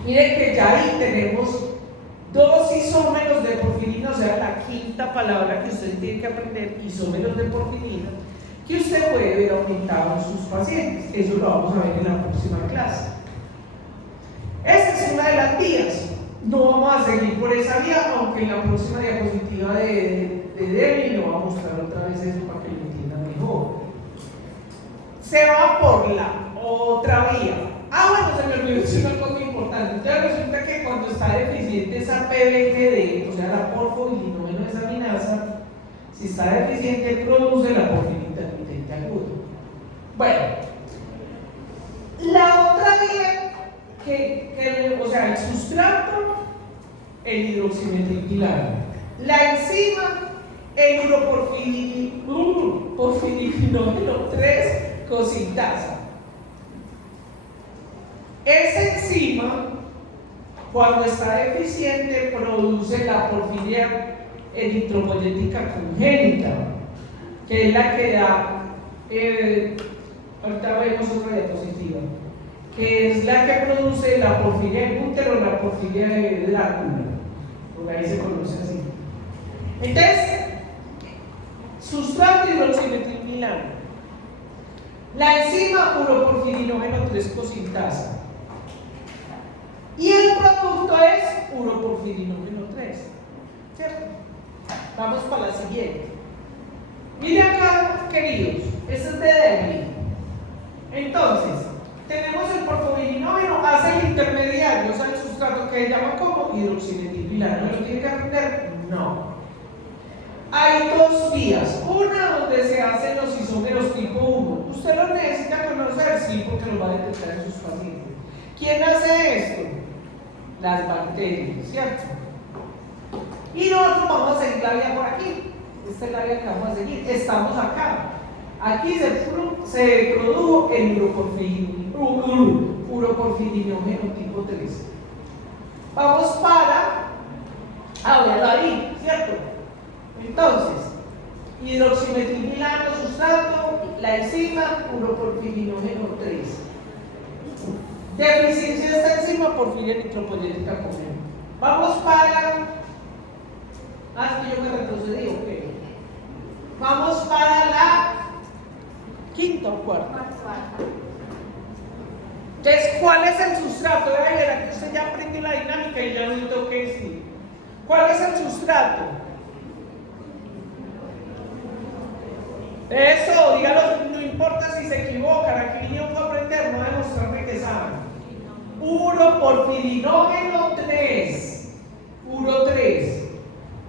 Miren que ya ahí tenemos dos isómeros de porfirina, o sea, la quinta palabra que usted tiene que aprender, isómeros de porfirina, que usted puede ver aumentado en sus pacientes. Eso lo vamos a ver en la próxima clase. Esa es una de las vías. No vamos a seguir por esa vía, aunque en la próxima diapositiva de Debbie lo va a mostrar otra vez eso para que lo entiendan mejor. Se va por la otra vía. Bueno, se me olvidó decir una cosa muy importante. Entonces resulta que cuando está deficiente esa PBGD, o sea, la porfobilinógeno desaminasa, si está deficiente produce la porfirina intermitente aguda. Bueno, la otra vía o sea, el sustrato, el hidroximetilano, la enzima, el uroporfirinógeno 3 cosintasa. Esa enzima, cuando está deficiente, produce la porfiria eritropoyética congénita, que es la que da, ahorita vemos otra diapositiva, que es la que produce la porfiria de útero o la porfiria de Drácula, por ahí se conoce así. Entonces, sustrato hidroximetilano, la enzima uroporfirinógeno 3 cosintasa, y el producto es uroporfirinógeno 3, ¿cierto? Vamos para la siguiente. Miren acá, queridos, este es de Debbie. Entonces, tenemos el porfobirinógeno, hace el intermediario, o sea, el sustrato que se llama como hidroximetilano. ¿Lo tiene que aprender? No. Hay dos vías, una donde se hacen los isómeros tipo 1. ¿Usted los necesita conocer? Sí, porque los va a detectar en sus pacientes. ¿Quién hace esto? Las bacterias, ¿cierto? Y nosotros vamos a seguir la vía por aquí. Esta es la vía que vamos a seguir. Estamos acá. Aquí se produjo el uroporfirinógeno tipo 3. Vamos para verlo ahí, ¿cierto? Entonces, hidroximetilano, sustrato, la enzima, uroporfirinógeno 3. Deficiencia de esta enzima, porfiria eritropoyética congénita. Vamos para. Es que yo me retrocedí, ok. Vamos para la quinta o cuarta. Entonces, ¿cuál es el sustrato? Verá que usted ya aprendió la dinámica y ya no tengo que decir. ¿Cuál es el sustrato? Eso, dígalo, no importa si se equivocan, aquí vinieron a aprender, no a demostrarme que saben. Uroporfirinógeno 3. Uro 3.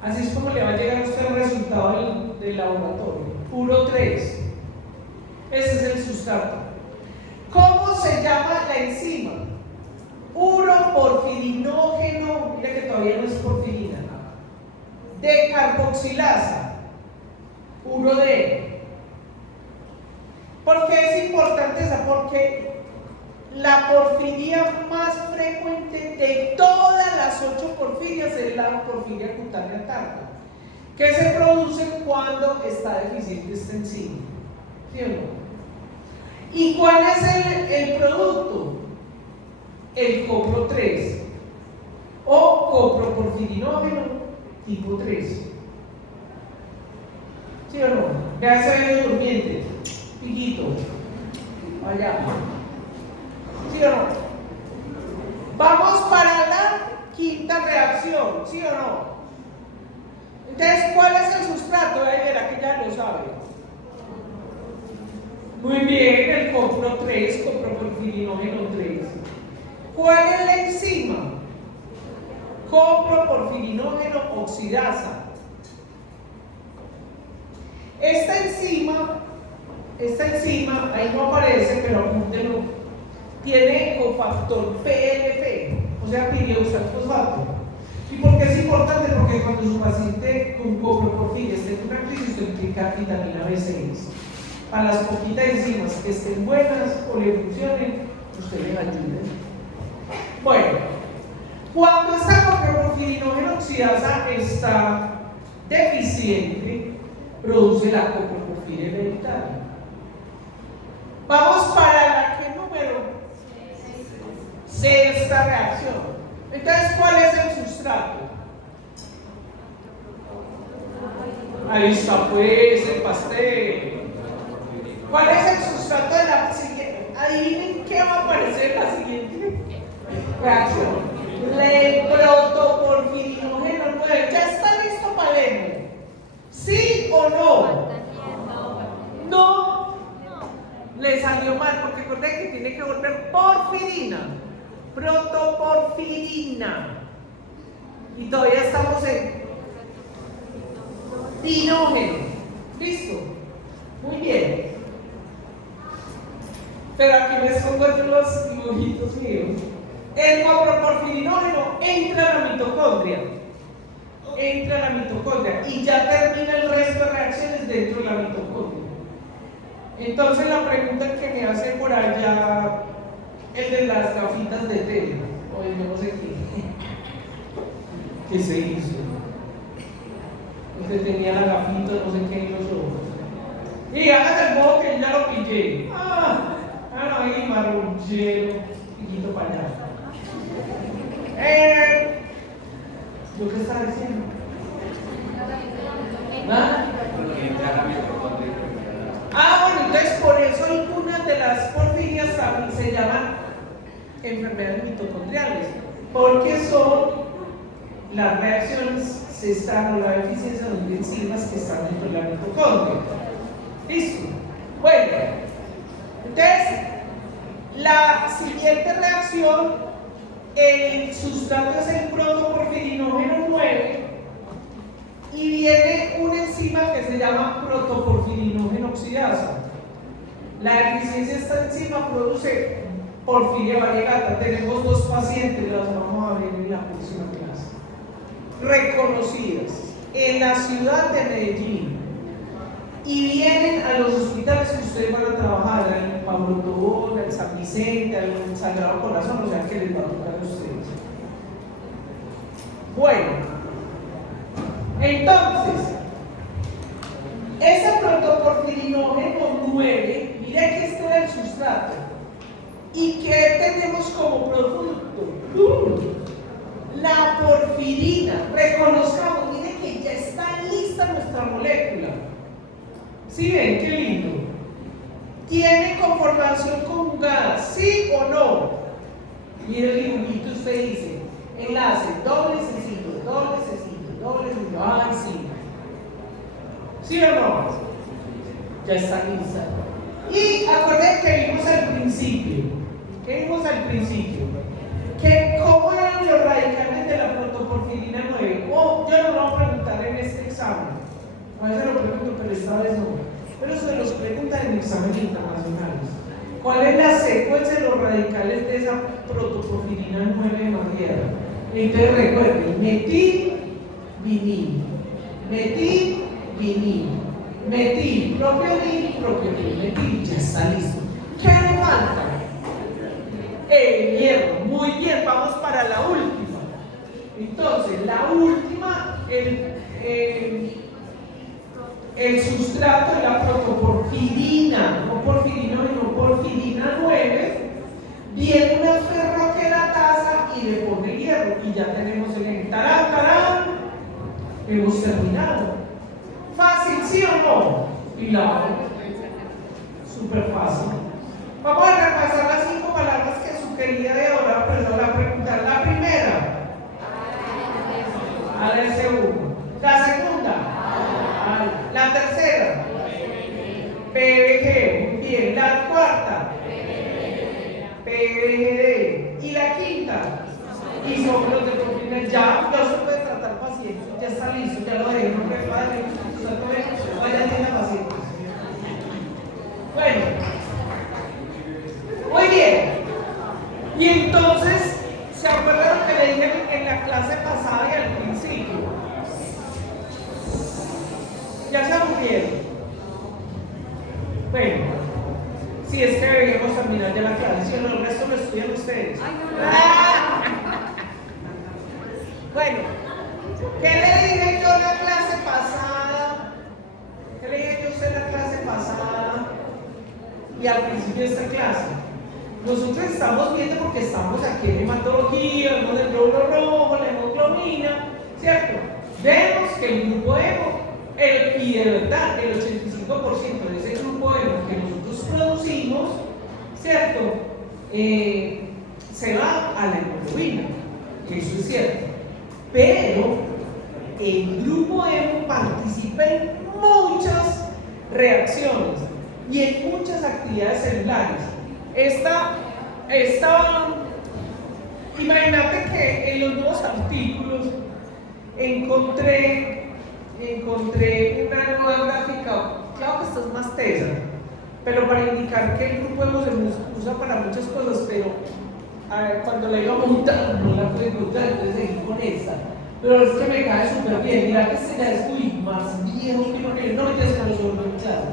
Así es como le va a llegar a usted el resultado del laboratorio. Uro 3. Ese es el sustrato. ¿Cómo se llama la enzima? Uroporfirinógeno, mira que todavía no es porfirina. Decarboxilasa. Uro D. ¿Por qué es importante esa? Porque la porfiria más frecuente de todas las 8 porfirias es la porfiria cutánea tarda, que se produce cuando está deficiente esta enzima, ¿sí o no? ¿Y cuál es el producto? El copro 3 o coproporfirinógeno tipo 3. ¿Sí o no? Vea ese bello durmiente, piquito, allá. ¿Sí o no? Vamos para la quinta reacción, ¿sí o no? Entonces, ¿cuál es el sustrato? Ahí verá que ya lo sabe. Muy bien, el copro 3, coproporfirinógeno 3. ¿Cuál es la enzima? Coproporfirinógeno oxidasa. Esta enzima, ahí no aparece, pero apúntenlo, tiene cofactor PLP, o sea, pireoxalfosfato. ¿Y por qué es importante? Porque cuando su paciente con coproporfiria esté en una crisis, esto implica vitamina B6. A las poquitas enzimas que estén buenas o le funcionen, usted les ayude. Bueno, cuando esta coproporfirinógeno oxidasa está deficiente, produce la coproporfiria hereditaria. Vamos para la que número, sexta reacción. Entonces, ¿cuál es el sustrato? Ahí está pues el pastel. ¿Cuál es el sustrato de la siguiente? Adivinen qué va a aparecer en la siguiente reacción. El protoporfirinógeno 9. ¿Ya está listo para leerlo? ¿Sí o no? No. Le salió mal porque recuerden que tiene que volver porfirina. Protoporfirina. Y todavía estamos en dinógeno. ¿Listo? Muy bien. Pero aquí les pongo los dibujitos míos. El coproporfirinógeno entra a la mitocondria. Entra a la mitocondria y ya termina el resto de reacciones dentro de la mitocondria. Entonces la pregunta que me hace por allá, el de las gafitas de tela, o el no sé qué se hizo. Usted tenía la gafita, no sé qué en los ojos. Y hágase el bobo que ya lo pillé. No, ahí marrullero, piquito para allá. ¿Yo qué estaba diciendo? Bueno, entonces por eso algunas de las porfirias también se llaman enfermedades mitocondriales, porque son las reacciones o la deficiencia de enzimas que están dentro de la mitocondria. ¿Listo? Bueno, entonces la siguiente reacción, el sustrato es el protoporfirinógeno 9 y viene una enzima que se llama protoporfirinógeno oxidasa. La deficiencia de esta enzima produce porfiria variegata. Tenemos 2 pacientes, las vamos a ver en la próxima clase, reconocidas en la ciudad de Medellín, y vienen a los hospitales que ustedes van a trabajar, al Pablo Tobón, al San Vicente, al Sagrado Corazón, o sea que les va a tocar a ustedes. Bueno, entonces, ese protoporfirinógeno 9, mire que este era el sustrato. ¿Y qué tenemos como producto? La porfirina. Reconozcamos, mire que ya está lista nuestra molécula. ¿Sí ven? Qué lindo. ¿Tiene conformación conjugada? ¿Sí o no? Mire el dibujito, usted dice, enlace, doble sencillo, doble sencillo, doble sencillo. ¡Ay, sí! ¿Sí o no? Ya está lista. Y acuérdense que vimos al principio. ¿Qué vimos al principio? Que cómo eran los radicales de la protoporfirina 9. Yo no lo voy a preguntar en este examen. A veces lo pregunto, pero esta vez no. Pero se los preguntan en exámenes internacionales. ¿Cuál es la secuencia de los radicales de esa protoporfirina 9 de Mariela? Entonces recuerden, metil, vinil, metil, vinil, metil, propionil, propionil, metil, ya está listo. ¿Qué le falta? El hierro. Muy bien, vamos para la última. Entonces, la última, el sustrato de la protoporfirina, no porfirina, sino porfirina 9, viene una ferroqueratasa y le pone hierro, y ya tenemos el tarán, tarán, hemos terminado. ¿Fácil, sí o no? Y la súper fácil. Vamos a repasar las 5 palabras que sugería de ahora, pero la pregunta, la primera. ADC1. La segunda. La tercera. PBG. Muy bien. La cuarta. PBGD. Y la quinta. Isómeros de proteína. Ya se puede tratar pacientes. Ya está listo. Ya lo dejé. No prepare. Vaya, tiene pacientes. Bueno. Muy bien. Y entonces, ¿se acuerdan lo que le dije en la clase pasada y al principio? Ya se aburrieron. Bueno, si es que deberíamos terminar ya la clase, si no, el resto lo estudian ustedes. Bueno, ¿qué le dije yo en la clase pasada? ¿Qué le dije yo a usted en la clase pasada? Y al principio de esta clase. Nosotros estamos viendo porque estamos aquí en hematología, vemos el glóbulo rojo, la hemoglobina, ¿cierto? Vemos que el grupo hemo, y de verdad, el 85% de ese grupo hemo que nosotros producimos, ¿cierto? Se va a la hemoglobina, eso es cierto. Pero el grupo hemo participa en muchas reacciones y en muchas actividades celulares. Imagínate que en los nuevos artículos encontré una nueva gráfica, claro que esta es más tesa, pero para indicar que el grupo hemo se usa para muchas cosas, pero a ver, cuando la iba a montar no la pude encontrar, entonces seguí con esta. Pero es que me cae súper bien, mira que este ya es más viejo que no ya se me lo sobre claro.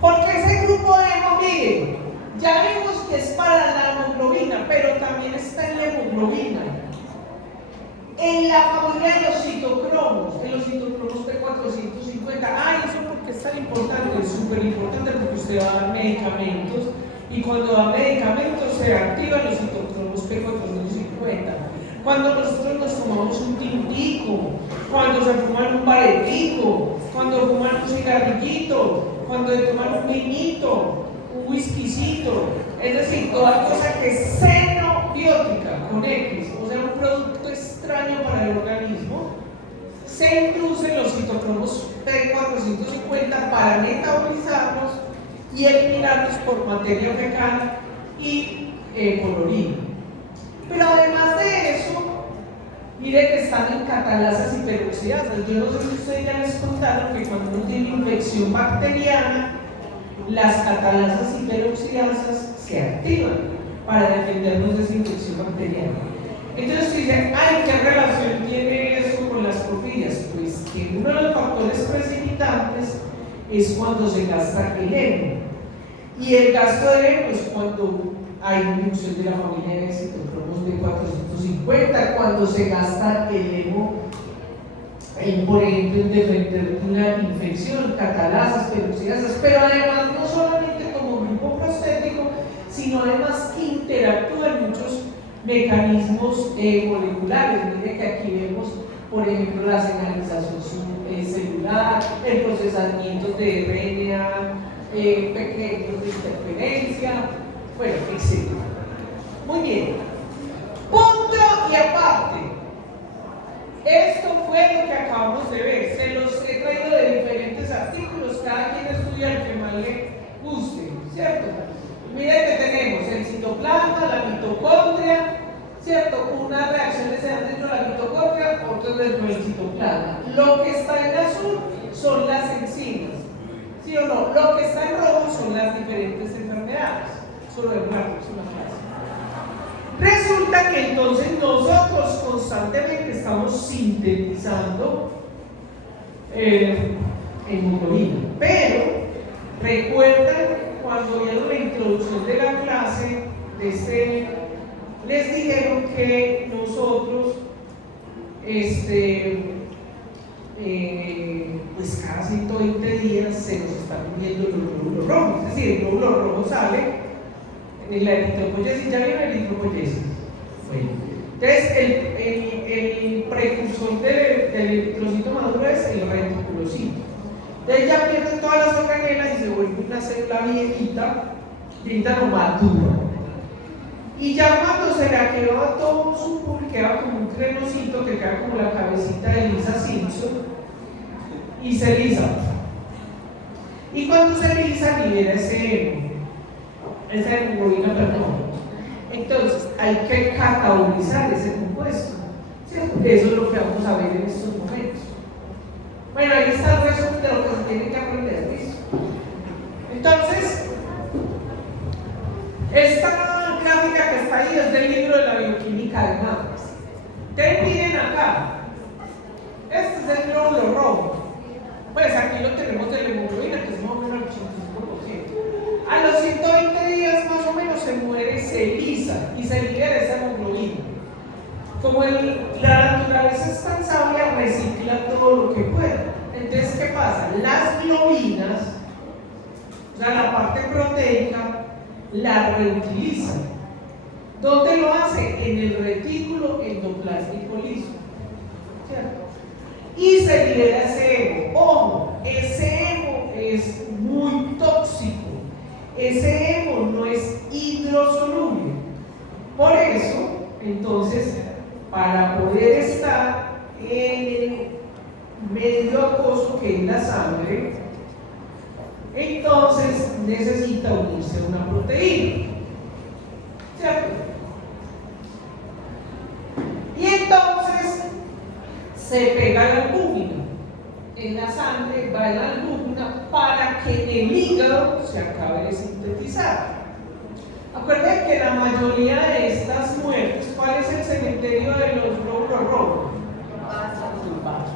Porque ese grupo de hemo, miren, ya vimos que es para la hemoglobina, pero también está en la hemoglobina. En la familia de los citocromos, en los citocromos P450. Ay, eso porque es tan importante, es súper importante porque usted va a dar medicamentos y cuando da medicamentos se activan los citocromos P450. Cuando nosotros nos tomamos un tintico, cuando se fuman un baretico, cuando fuman un cigarrillito, cuando se toman un vinito, un whiskycito, es decir, toda cosa que es xenobiótica con X, o sea, un producto extraño para el organismo, se inducen los citocromos P450 para metabolizarlos y eliminarlos por materia fecal y por orina. Pero además de eso, mire que están en catalasas y peroxidasas. Yo no sé si ustedes ya les contaron que cuando uno tiene infección bacteriana, las catalasas y peroxidasas se activan para defendernos de esa infección bacteriana. Entonces dicen, ay, ¿qué relación tiene eso con las porfirias? Pues que uno de los factores precipitantes es cuando se gasta el hemo. Y el gasto de hemo es cuando hay inducción de la familia de citocromos P450, cuando se gasta el hemo, por ejemplo, en defender una infección, catalasas, peroxidasas, pero además no solamente como grupo prostético, sino además que interactúa en muchos mecanismos moleculares. Miren que aquí vemos, por ejemplo, la señalización celular, el procesamiento de RNA, pequeños de interferencia, bueno, etc. Muy bien. Punto y aparte. Esto fue lo que acabamos de ver. Se los he traído de diferentes artículos. Cada quien estudia el que más le guste, ¿cierto? Miren que tenemos el citoplasma, la mitocondria, ¿cierto? Unas reacciones se dan dentro de la mitocondria, otras dentro del citoplasma. Lo que está en azul son las enzimas, ¿sí o no? Lo que está en rojo son las diferentes enfermedades. Solo de una próxima clase. Resulta que entonces nosotros constantemente estamos sintetizando hemoglobina, pero recuerdan cuando vieron la introducción de la clase, les dijeron que nosotros, pues cada 120 días se nos están viendo los glóbulos rojos, es decir, el glóbulo rojo sale en la eritropoyesis. ¿Ya vieron la eritropoyesis? Bueno, entonces el precursor del eritrocito maduro es el reticulocito. Entonces ya pierden todas las organelas y se vuelve una célula viejita no madura. Y ya cuando se le queda todo su pool, queda como un crenocito que queda como la cabecita de Lisa Simpson y se lisa. Y cuando se lisa libera esa hemoglobina, perdón. Entonces hay que catabolizar ese compuesto, ¿cierto? Eso es lo que vamos a ver en estos momentos. Bueno, ahí está el resumen de lo que se tiene que aprender, ¿listo? Entonces, esta gráfica que está ahí es del libro de la bioquímica de Max. Ustedes miren acá, este es el glóbulo rojo. Pues aquí lo tenemos de la hemoglobina, que es más o menos el 85%. A los 120 días más o menos se muere, se lisa y se libera esa hemoglobina. Como la naturaleza es tan sabia, recicla todo lo que pueda. Entonces, ¿qué pasa? Las globinas, o sea, la parte proteica, la reutilizan. ¿Dónde lo hace? En el retículo endoplásmico liso, ¿cierto? Y se libera ese hemo. Ojo, ese hemo es muy tóxico. Ese hemo no es hidrosoluble. Por eso, entonces, para poder estar en el medio acuoso que es la sangre, entonces necesita unirse a una proteína, ¿cierto? Y entonces se pega la albúmina en la sangre, va en la albúmina para que en el hígado se acabe de sintetizar. Acuérdense que la mayoría de estas muertes, ¿cuál es el cementerio de los glóbulos rojos? El vaso,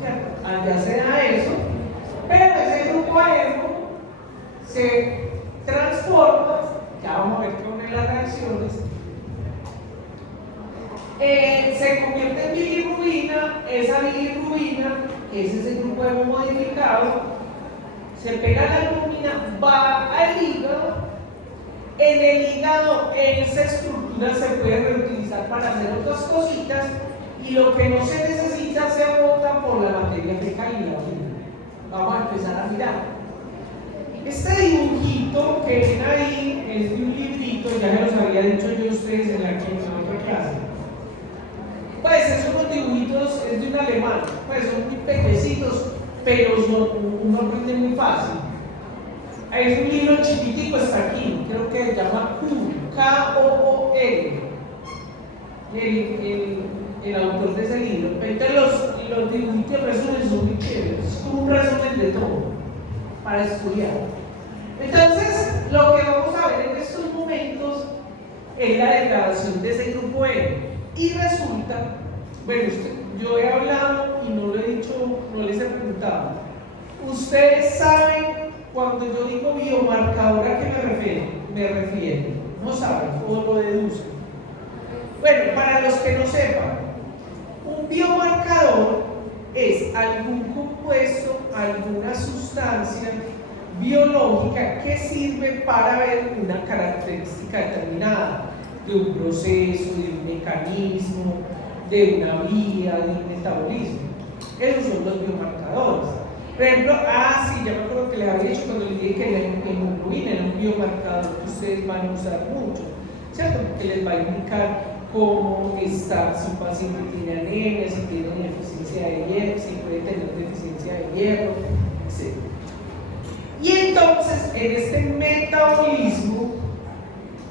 ¿cierto? Allá se da eso, pero ese grupo hemo se transforma, ya vamos a ver cómo son las reacciones, se convierte en bilirrubina. Esa bilirrubina, ese es el grupo hemo modificado, se pega a la albúmina, va al hígado. En el hígado esa estructura se puede reutilizar para hacer otras cositas y lo que no se necesita se bota por la materia fecal y la orina. Vamos a empezar a mirar. Este dibujito que ven ahí es de un librito, ya se los había dicho yo a ustedes en la otra clase. Pues esos dibujitos es de un alemán, pues son muy pequecitos, pero uno aprende muy fácil. Es un libro chiquitico, está aquí, creo que se llama K-O-O-L, el autor de ese libro. Entonces los dibujitos de resumen son muy chéveres, es como un resumen de todo para estudiar. Entonces, lo que vamos a ver en estos momentos es la degradación de ese grupo M. Y resulta, bueno, yo he hablado y no lo he dicho, no les he preguntado. Ustedes saben cuando yo digo biomarcador a qué me refiero, no saben o lo deducen. Bueno, para los que no sepan, un biomarcador es algún compuesto, alguna sustancia biológica que sirve para ver una característica determinada de un proceso, de un mecanismo, de una vía, de un metabolismo. Esos son los biomarcadores. Por ejemplo, sí, ya me acuerdo que les había dicho cuando les dije que la hemoglobina era un biomarcador que ustedes van a usar mucho, ¿cierto? Porque les va a indicar cómo está, si un paciente tiene anemia, si tiene deficiencia de hierro, si puede tener deficiencia de hierro, etc. Y entonces, en este metabolismo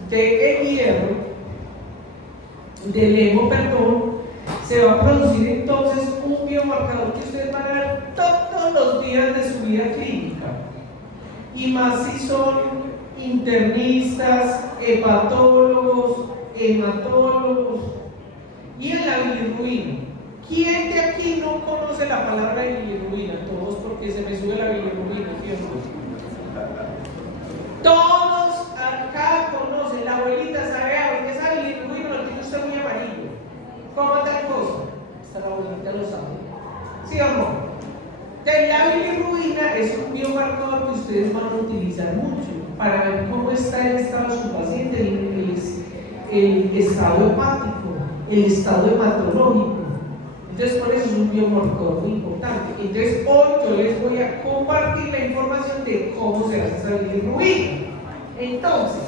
del hierro, del hemo, perdón, se va a producir entonces un biomarcador que ustedes van a ver todos los días de su vida clínica. Y más si son internistas, hepatólogos, hematólogos. Y en la bilirrubina. ¿Quién de aquí no conoce la palabra bilirrubina? Todos, porque se me sube la bilirrubina, ¿cierto? Todos acá conocen, la abuelita sabe, ¿qué sabe? El bilirrubina lo tiene usted muy amarillo. ¿Cómo tal cosa? Esta la abuelita lo sabe. ¿Sí o no? Entonces, la bilirrubina es un biomarcador que ustedes van a utilizar mucho para ver cómo está el estado de su paciente, el estado hepático, el estado hematológico. Entonces, por eso es un biomarcador muy importante. Entonces, hoy yo les voy a compartir la información de cómo se hace esa bilirrubina. Entonces,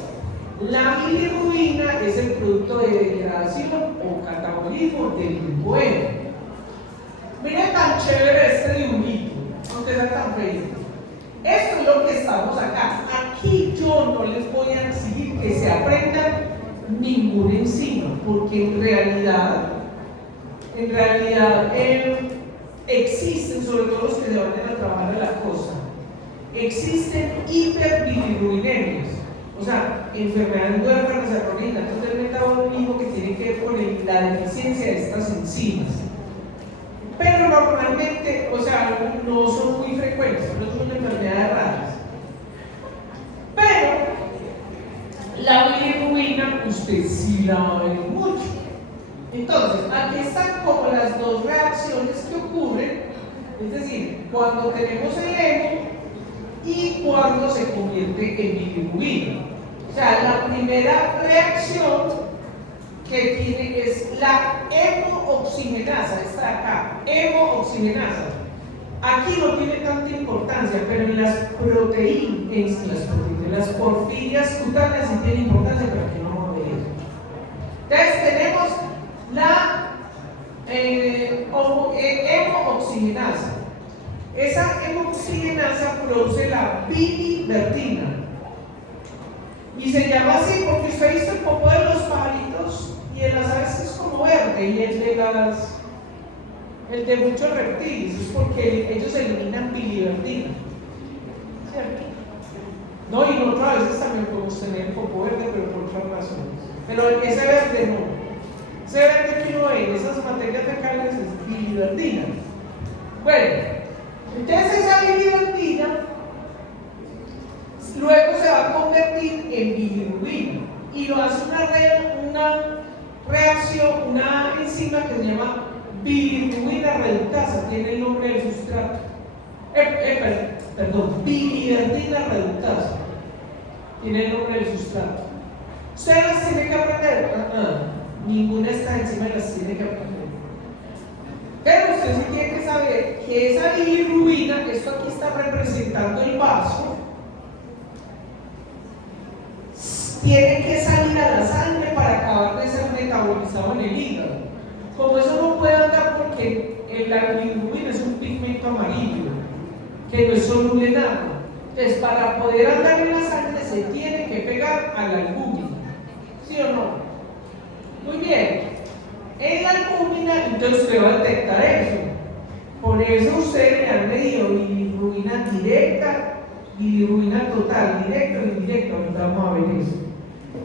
la bilirrubina es el producto de degradación o catabolismo del glucoeno. Miren tan chévere este dibujito, aunque sea tan feo. Esto es lo que estamos acá. Aquí yo no les voy a exigir que se aprendan ninguna enzima, porque en realidad existen, sobre todo los que se vayan a trabajar a la costa, existen hiperbilirruinemias, o sea, enfermedades huérfanas erróneas del metabolismo que tienen que ver con la deficiencia de estas enzimas. Pero normalmente, o sea, no son muy frecuentes, no son enfermedades raras. Pero la bilirrubina, usted sí la va a ver mucho. Entonces, aquí están como las dos reacciones que ocurren, es decir, cuando tenemos el hemo y cuando se convierte en bilirrubina. O sea, la primera reacción que tiene es la hemooxigenasa, esta de acá, hemooxigenasa. Aquí no tiene tanta importancia, pero en las proteínas, las porfirias cutáneas sí tiene importancia, pero aquí no vamos a ver eso. Entonces tenemos la hemooxigenasa. Esa hemooxigenasa produce la bilivertina. Y se llama así porque usted ha visto el popó de los pajaritos y de las aves es como verde, y el de muchos reptiles es porque ellos eliminan bilivertina, ¿cierto? No, y nosotros a veces también podemos tener el popó verde, pero por otras razones. Pero ese verde no. Ese verde que uno ve en esas materias fecales es bilivertina. Bueno, entonces esa bilivertina luego se va a convertir en bilirrubina y lo hace una reacción, una enzima que se llama bilirrubina reductasa, tiene el nombre del sustrato. Bilivertina reductasa, tiene el nombre del sustrato. ¿Ustedes las tienen que aprender? Ninguna de estas enzimas las tiene que aprender. Pero usted sí tiene que saber que esa bilirrubina, esto aquí está representando el vaso, tiene que salir a la sangre para acabar de ser metabolizado en el hígado. Como eso no puede andar porque la bilirrubina es un pigmento amarillo que no es soluble en agua. Entonces, para poder andar en la sangre se tiene que pegar a la albúmina. ¿Sí o no? Muy bien. En la albúmina, entonces usted va a detectar eso. Por eso ustedes le han medido bilirrubina directa, bilirrubina total, directo o indirecto. Ahorita vamos a ver eso.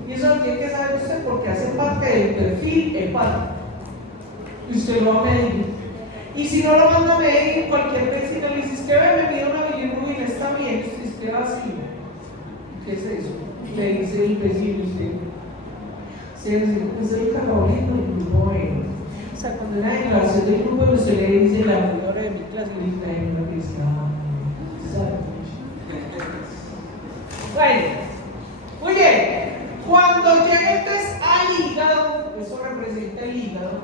Y eso lo tiene que saber usted porque hace parte del perfil hepático. Y usted lo va a medir. Y si no lo manda a medir, cualquier vecino le dice: que me mido una bilirrubina, está bien. Y usted va así. ¿Qué es eso? Le dice el vecino, usted. Es el catabolismo del grupo E. O sea, cuando en la generación del grupo, usted le dice la mayor de mi clase, le dice la una que está. Bueno, muy bien. Cuando llegue entonces al hígado, eso representa el hígado,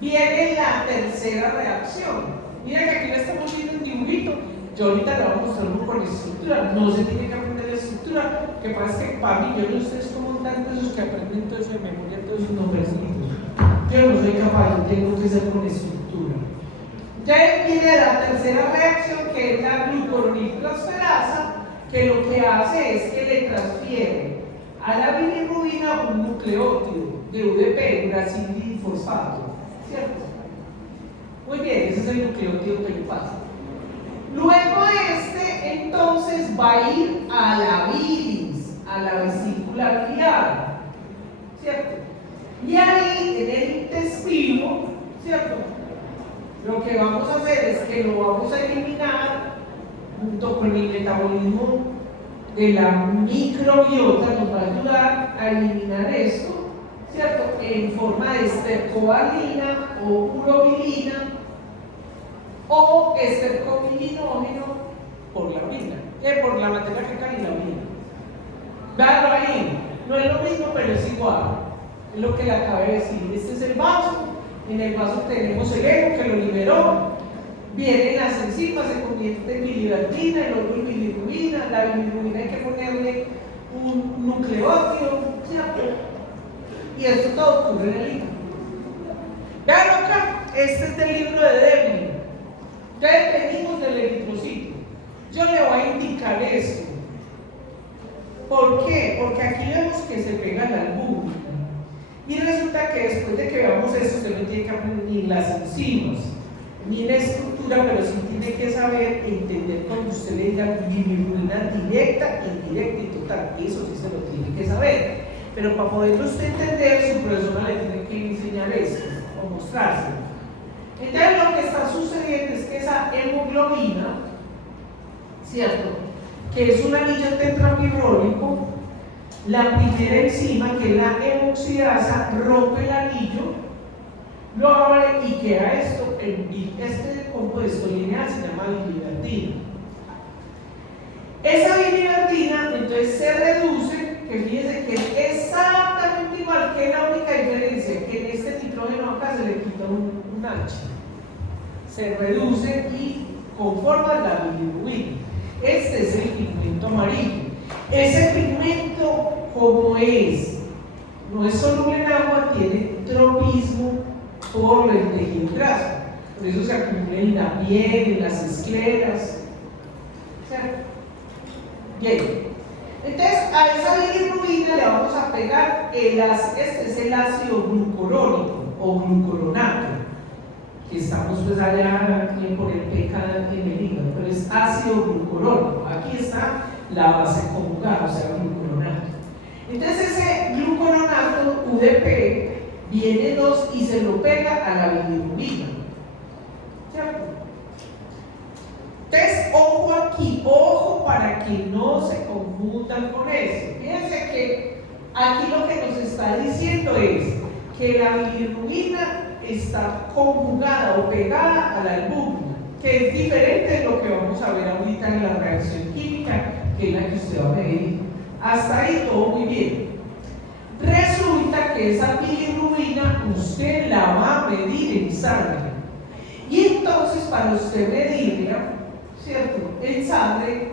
viene la tercera reacción. Miren que aquí le estamos viendo un dibujito. Yo ahorita le voy a mostrar un poco la estructura. No se tiene que aprender la estructura. Que pasa es que para mí, yo no sé cómo tanto esos que aprenden todo eso de memoria, todos esos nombrecitos. Yo no soy capaz, yo tengo que ser con estructura. Ya viene la tercera reacción, que es la glucuroniltrosferasa, que lo que hace es que le transfiere a la bilirrubina un nucleótido de UDP, uracilfosfato, ¿cierto? Muy bien, ese es el nucleótido que le pasa. Luego entonces va a ir a la bilis, a la vesícula biliar, ¿cierto? Y ahí en el intestino, ¿cierto? Lo que vamos a hacer es que lo vamos a eliminar junto con el metabolismo de la microbiota nos va a ayudar a eliminar esto, ¿cierto? En forma de estercobalina o urobilina o estercobilinógeno por la orina, por la materia fecal y la orina. Véanlo ahí, no es lo mismo, pero es igual. Es lo que le acabé de decir. Este es el vaso, en el vaso tenemos el hemo que lo liberó, vienen las enzimas, se convierte en biliverdina, el otro en bilirrubina, la bilirrubina hay que ponerle un nucleótido, ¿cierto? Y esto todo ocurre en el hígado. Veanlo acá, este es del libro de Devlin. Entonces venimos del eritrocito. Yo le voy a indicar esto. ¿Por qué? Porque aquí vemos que se pega la albúmina. Y resulta que después de que veamos esto, usted no tiene que aprender las enzimas, ni la estructura, pero sí tiene que saber entender cuando usted le diga bilirrubina directa, indirecta y total. Eso sí se lo tiene que saber. Pero para poderlo usted entender, su profesora le tiene que enseñar esto o mostrárselo. Entonces lo que está sucediendo es que esa hemoglobina, ¿cierto?, que es un anillo tetrapirrólico, la primera enzima, que es la hemoxidasa, rompe el anillo, lo abre y queda esto, este compuesto lineal se llama biliverdina. Esa biliverdina entonces se reduce, que fíjense que es exactamente igual, que la única diferencia, que en este nitrógeno acá se le quita un H, se reduce y conforma la bilirrubina. Este es el pigmento amarillo. Ese pigmento, como es, no es soluble en agua, tiene tropismo por el tejido graso. Por eso se acumula en la piel, en las escleras. ¿Cierto? Bien. Entonces, a esa bilirrubina le vamos a pegar este es el ácido glucurónico o glucuronato, que estamos pues allá por el pK en el hígado, pero es ácido glucurónico. Aquí está la base conjugada, o sea, glucuronato. Entonces ese glucuronato, UDP, viene 2 y se lo pega a la bilirrubina, ¿cierto? Entonces, ojo aquí, ojo para que no se confundan con eso. Fíjense que aquí lo que nos está diciendo es que la bilirrubina está conjugada o pegada a la albúmina, que es diferente de lo que vamos a ver ahorita en la reacción química, que es la que usted va a medir. Hasta ahí todo muy bien. Resulta que esa bilirrubina usted la va a medir en sangre. Y entonces, para usted medirla, ¿cierto?, en sangre,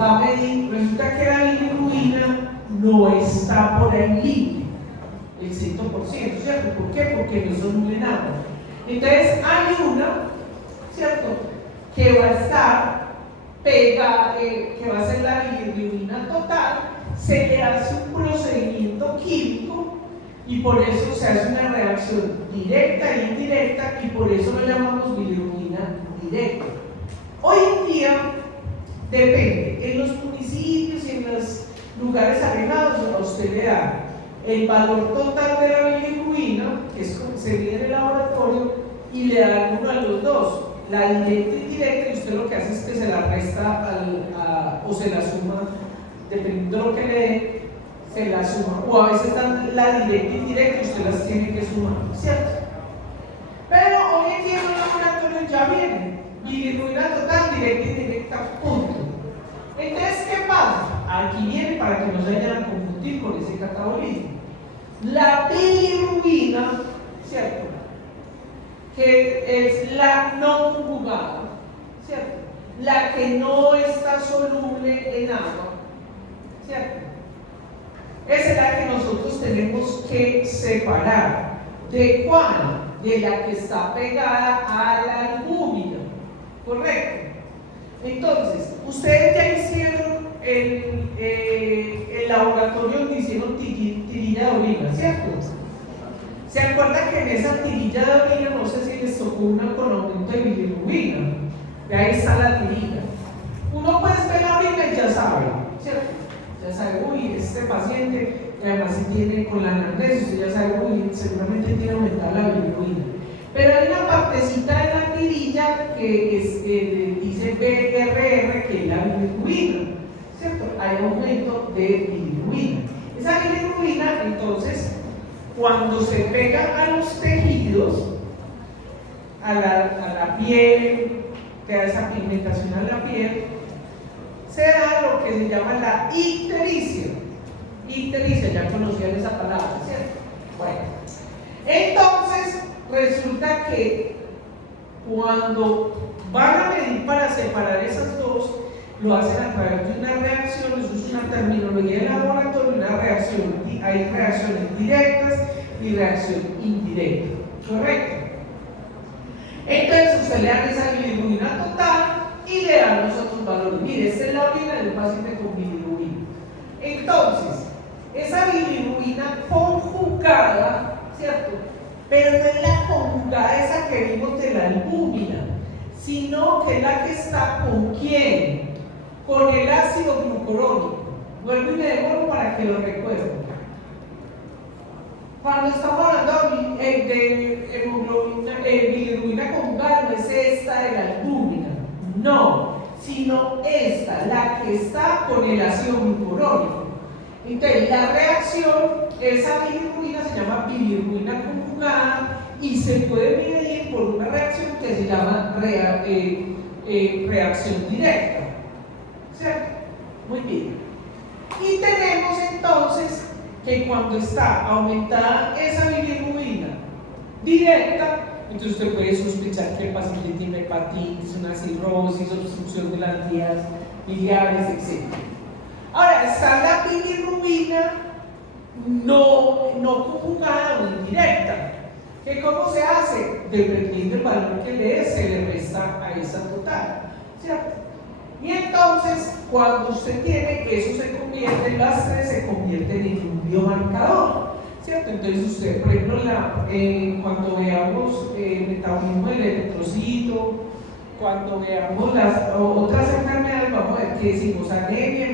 va a medir, resulta que la bilirrubina no está por ahí libre, el 100%, ¿cierto? ¿Por qué? Porque no es soluble en agua. Entonces, hay una, ¿cierto?, que va a estar pegada, que va a ser la bilirrubina total, se le hace un procedimiento químico y por eso se hace una reacción directa e indirecta y por eso lo llamamos bilirrubina directa. Hoy en día depende, en los municipios y en los lugares alejados a usted le da el valor total de la bilirrubina, que es como se mide en el laboratorio, y le dan uno a los dos, la directa e indirecta, y usted lo que hace es que se la resta o se la suma, dependiendo de lo que le dé, se la suma, o a veces dan la directa e indirecta y usted las tiene que sumar, ¿cierto? Pero hoy en día en los laboratorios ya vienen bilirrubina total, directa e indirecta, punto. Entonces, ¿qué pasa? Aquí viene para que no se vayan a confundir con ese catabolismo. La bilirrubina, ¿cierto?, que es la no conjugada, ¿cierto?, la que no está soluble en agua, ¿cierto?, esa es la que nosotros tenemos que separar. ¿De cuál? De la que está pegada a la albúmina, ¿correcto? Entonces, ustedes ya hicieron el laboratorio donde hicieron tirilla de orina, ¿cierto? ¿Se acuerdan que en esa tirilla de orina, no sé si les tocó una con aumento de bilirrubina? Y ahí está la tirilla. Uno puede ver la orina y ya sabe, ¿cierto? Ya sabe, uy, este paciente, que además si tiene con la anamnesis, usted ya sabe, uy, seguramente tiene aumentada la bilirrubina. Pero hay una partecita de la tirilla que dice BRR, que es la bilirrubina, ¿cierto? Hay aumento de bilirrubina. Esa bilirrubina, entonces, cuando se pega a los tejidos, a la piel, que da esa pigmentación a la piel, se da lo que se llama la ictericia. Ictericia, ya conocían esa palabra, ¿cierto? Bueno, entonces resulta que cuando van a medir para separar esas dos, lo hacen a través de una reacción, eso es una terminología de laboratorio, una reacción, hay reacciones directas y reacción indirecta, ¿correcto? Entonces usted le dan esa bilirrubina total y le dan los otros valores. Mire, esta es la orina del paciente con bilirrubina. Entonces, esa bilirrubina conjugada, ¿cierto? Pero no es la conjugada esa que vimos de la albúmina, sino que es la que está ¿con quién? Con el ácido glucurónico. Vuelvo y me devuelvo para que lo recuerden. Cuando estamos hablando de hemoglobina, bilirrubina conjugada, no es esta de la albúmina, no, sino esta, la que está con el ácido glucurónico. Entonces, la reacción, esa bilirrubina se llama bilirrubina conjugada y se puede medir por una reacción que se llama reacción directa, ¿cierto? Muy bien. Y tenemos entonces que cuando está aumentada esa bilirrubina directa, entonces usted puede sospechar que el paciente tiene hepatitis, una cirrosis, obstrucción de las vías biliares, etc. Ahora, está la bilirrubina no conjugada o indirecta, que ¿cómo se hace? Dependiendo del valor que le dé, se le resta a esa total, ¿cierto? Y entonces, cuando usted tiene, eso se convierte, las tres se convierten en un biomarcador, ¿cierto? Entonces usted, por ejemplo, cuando veamos metabolismo del eritrocito, cuando veamos las otras enfermedades, vamos a ver que decimos anemia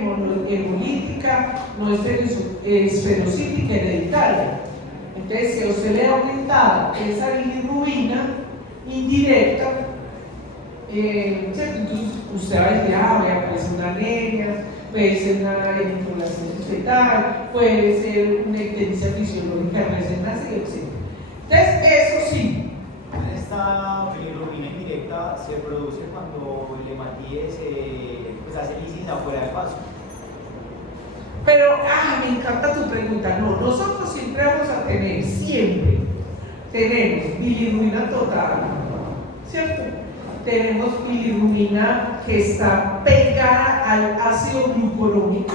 hemolítica, no esferocítica, hereditaria. Entonces, si a usted le ha aumentado esa bilirrubina indirecta, ¿cierto? Entonces usted va a decir, voy a aparecer una anemia, puede ser una eritrocitosis fetal, puede ser una ictericia fisiológica recién nacida, etc. Entonces, eso sí. Esta bilirrubina indirecta se produce cuando el hematíes pues hace lísisa fuera del vaso. Pero, me encanta tu pregunta. No, nosotros siempre vamos a tener, siempre tenemos bilirrubina total, ¿cierto? Tenemos bilirrubina que está pegada al ácido glucurónico,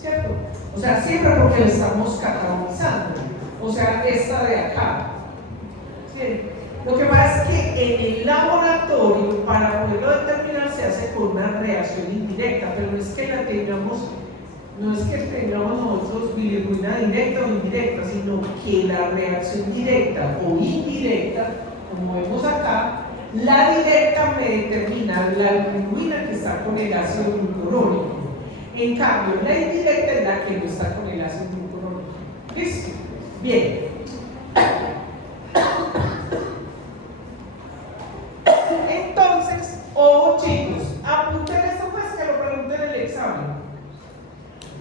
¿cierto? O sea, siempre porque lo estamos catabolizando, o sea, esta de acá, ¿sí? Lo que pasa es que en el laboratorio, para poderlo determinar, se hace con una reacción indirecta, pero no es que tengamos nosotros bilirrubina directa o indirecta, sino que la reacción directa o indirecta, como vemos acá, la directa me determina la bilirrubina que está con el ácido glucurónico. En cambio, la indirecta es la que no está con el ácido glucurónico. ¿Listo? Bien. Entonces, ojo chicos, apunten esto pues que lo pregunten en el examen.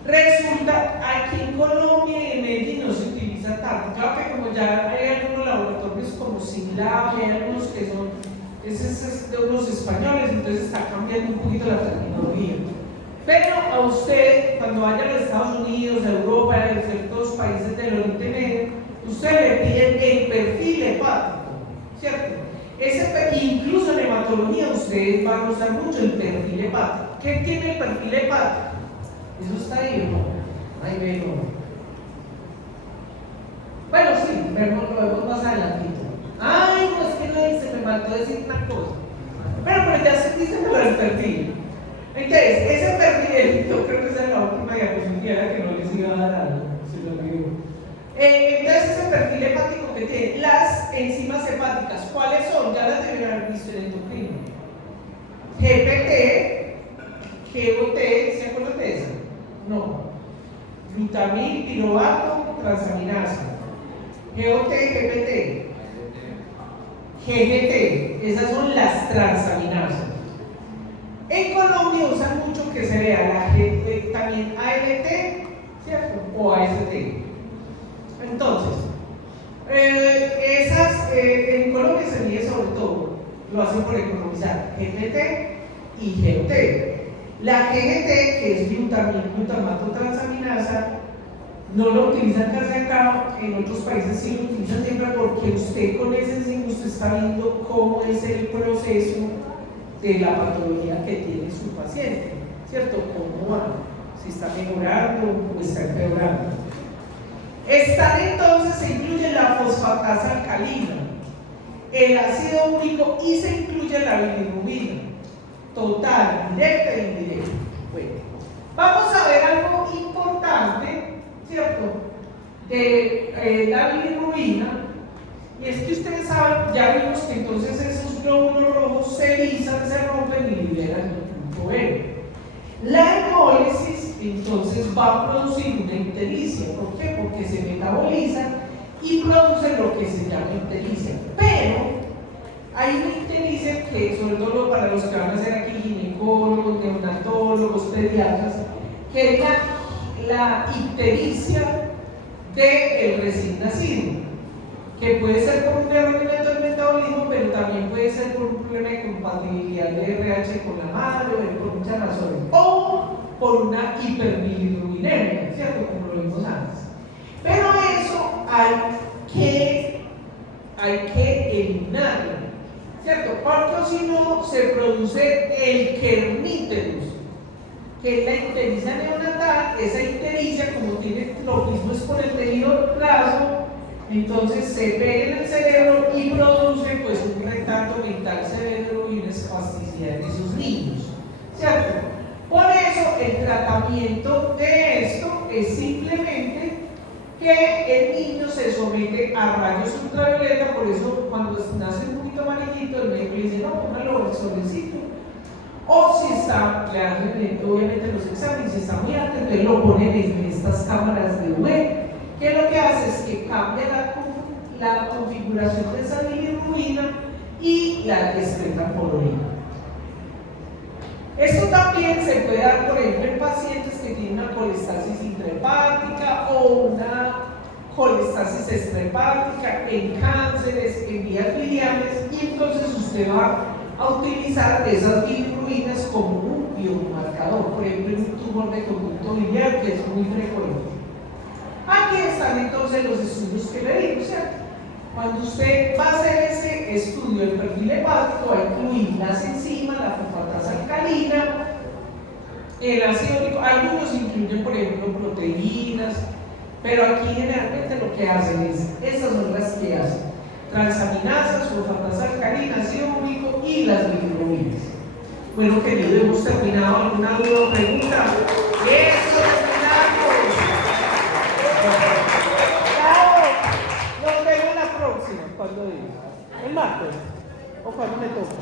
Resulta, aquí en Colombia y en Medellín no se utiliza tanto. Claro que como ya hay algunos laboratorios como SIMLAB, hay algunos que son, ese es de unos españoles, entonces está cambiando un poquito la terminología. Pero a usted, cuando vaya a los Estados Unidos, a Europa, a ciertos países del Oriente Medio, usted le pide el perfil hepático, ¿cierto? Incluso en hematología ustedes van a usar mucho el perfil hepático. ¿Qué tiene el perfil hepático? Eso está ahí, ¿no? Ahí veo. Bueno, sí, lo vemos más adelantito. Ay, no, es que no dice, me faltó decir una cosa. Pero ya se dice lo del perfil. Entonces, ese perfil, yo creo que esa es la última diapositiva que no les iba a dar algo, se lo digo. Entonces, ese perfil hepático que tiene, las enzimas hepáticas, ¿cuáles son? Ya las deberían haber visto en endocrino. GPT, GOT, ¿se acuerdan de esa? No. Glutamil, piruvato, transaminasa. GOT, GPT. GGT, esas son las transaminasas. En Colombia usan mucho que se vea también ALT, ¿cierto? O AST. Entonces, en Colombia se mide sobre todo, lo hacen por economizar, GTT y GOT. La GGT, que es glutamato transaminasa, no lo utilizan casi acá, en otros países sí lo utilizan siempre porque usted con ese enzima usted está viendo cómo es el proceso de la patología que tiene su paciente, ¿cierto? ¿Cómo va? Si está mejorando o está empeorando. Entonces se incluye la fosfatasa alcalina, el ácido úrico y se incluye la bilirrubina, total, directa e indirecta. Bueno, vamos a ver algo importante, ¿cierto? De la bilirrubina, y es que ustedes saben, ya vimos que entonces esos glóbulos rojos se erizan, se rompen y liberan el punto B. La hemólisis entonces va a producir una ictericia. ¿Por qué? Porque se metaboliza y produce lo que se llama ictericia. Pero hay una ictericia que, sobre todo para los que van a ser aquí ginecólogos, neonatólogos, pediatras, que es la ictericia del recién nacido, que puede ser por un error del metabolismo, pero también puede ser por un problema de compatibilidad de RH con la madre, o por muchas razones, o por una hiperbilirrubinemia, ¿cierto? Como lo vimos antes. Pero eso hay que eliminarlo, ¿cierto? Porque si no se produce el kerníterus, que es la ictericia neonatal. Esa ictericia, como tiene tropismo es por el tejido raso, entonces se pega en el cerebro y produce pues un retardo mental severo y una espasticidad en esos niños, ¿cierto? Por eso el tratamiento de esto es simplemente que el niño se somete a rayos ultravioleta. Por eso cuando nace un poquito amarillito el médico le dice no, póngalo al solecito, o si está, le hacen obviamente los exámenes, si está muy alto, entonces lo ponen en estas cámaras de UV, que lo que hace es que cambia la configuración de esa bilirrubina y la excretan por orina. Esto también se puede dar, por ejemplo, en pacientes que tienen una colestasis intrahepática o una colestasis extrahepática, en cánceres, en vías biliares, y entonces usted va a utilizar esas bilirrubinas como un biomarcador, por ejemplo, en un tumor de conducto biliar, que es muy frecuente. Aquí están entonces los estudios que le digo, ¿cierto? Cuando usted va a hacer ese estudio del perfil hepático, va a incluir las enzimas, la fosfatasa alcalina, el ácido úrico. Algunos incluyen, por ejemplo, proteínas, pero aquí generalmente lo que hacen es, estas son las que hacen: transaminasas, fosfatasa alcalina, ácido úrico y las bilirrubinas. Bueno, querido, hemos terminado. ¿Alguna duda o pregunta? ¡Eso terminamos! Nos vemos la próxima. ¿Cuándo es? ¿El martes? ¿O cuándo me toca?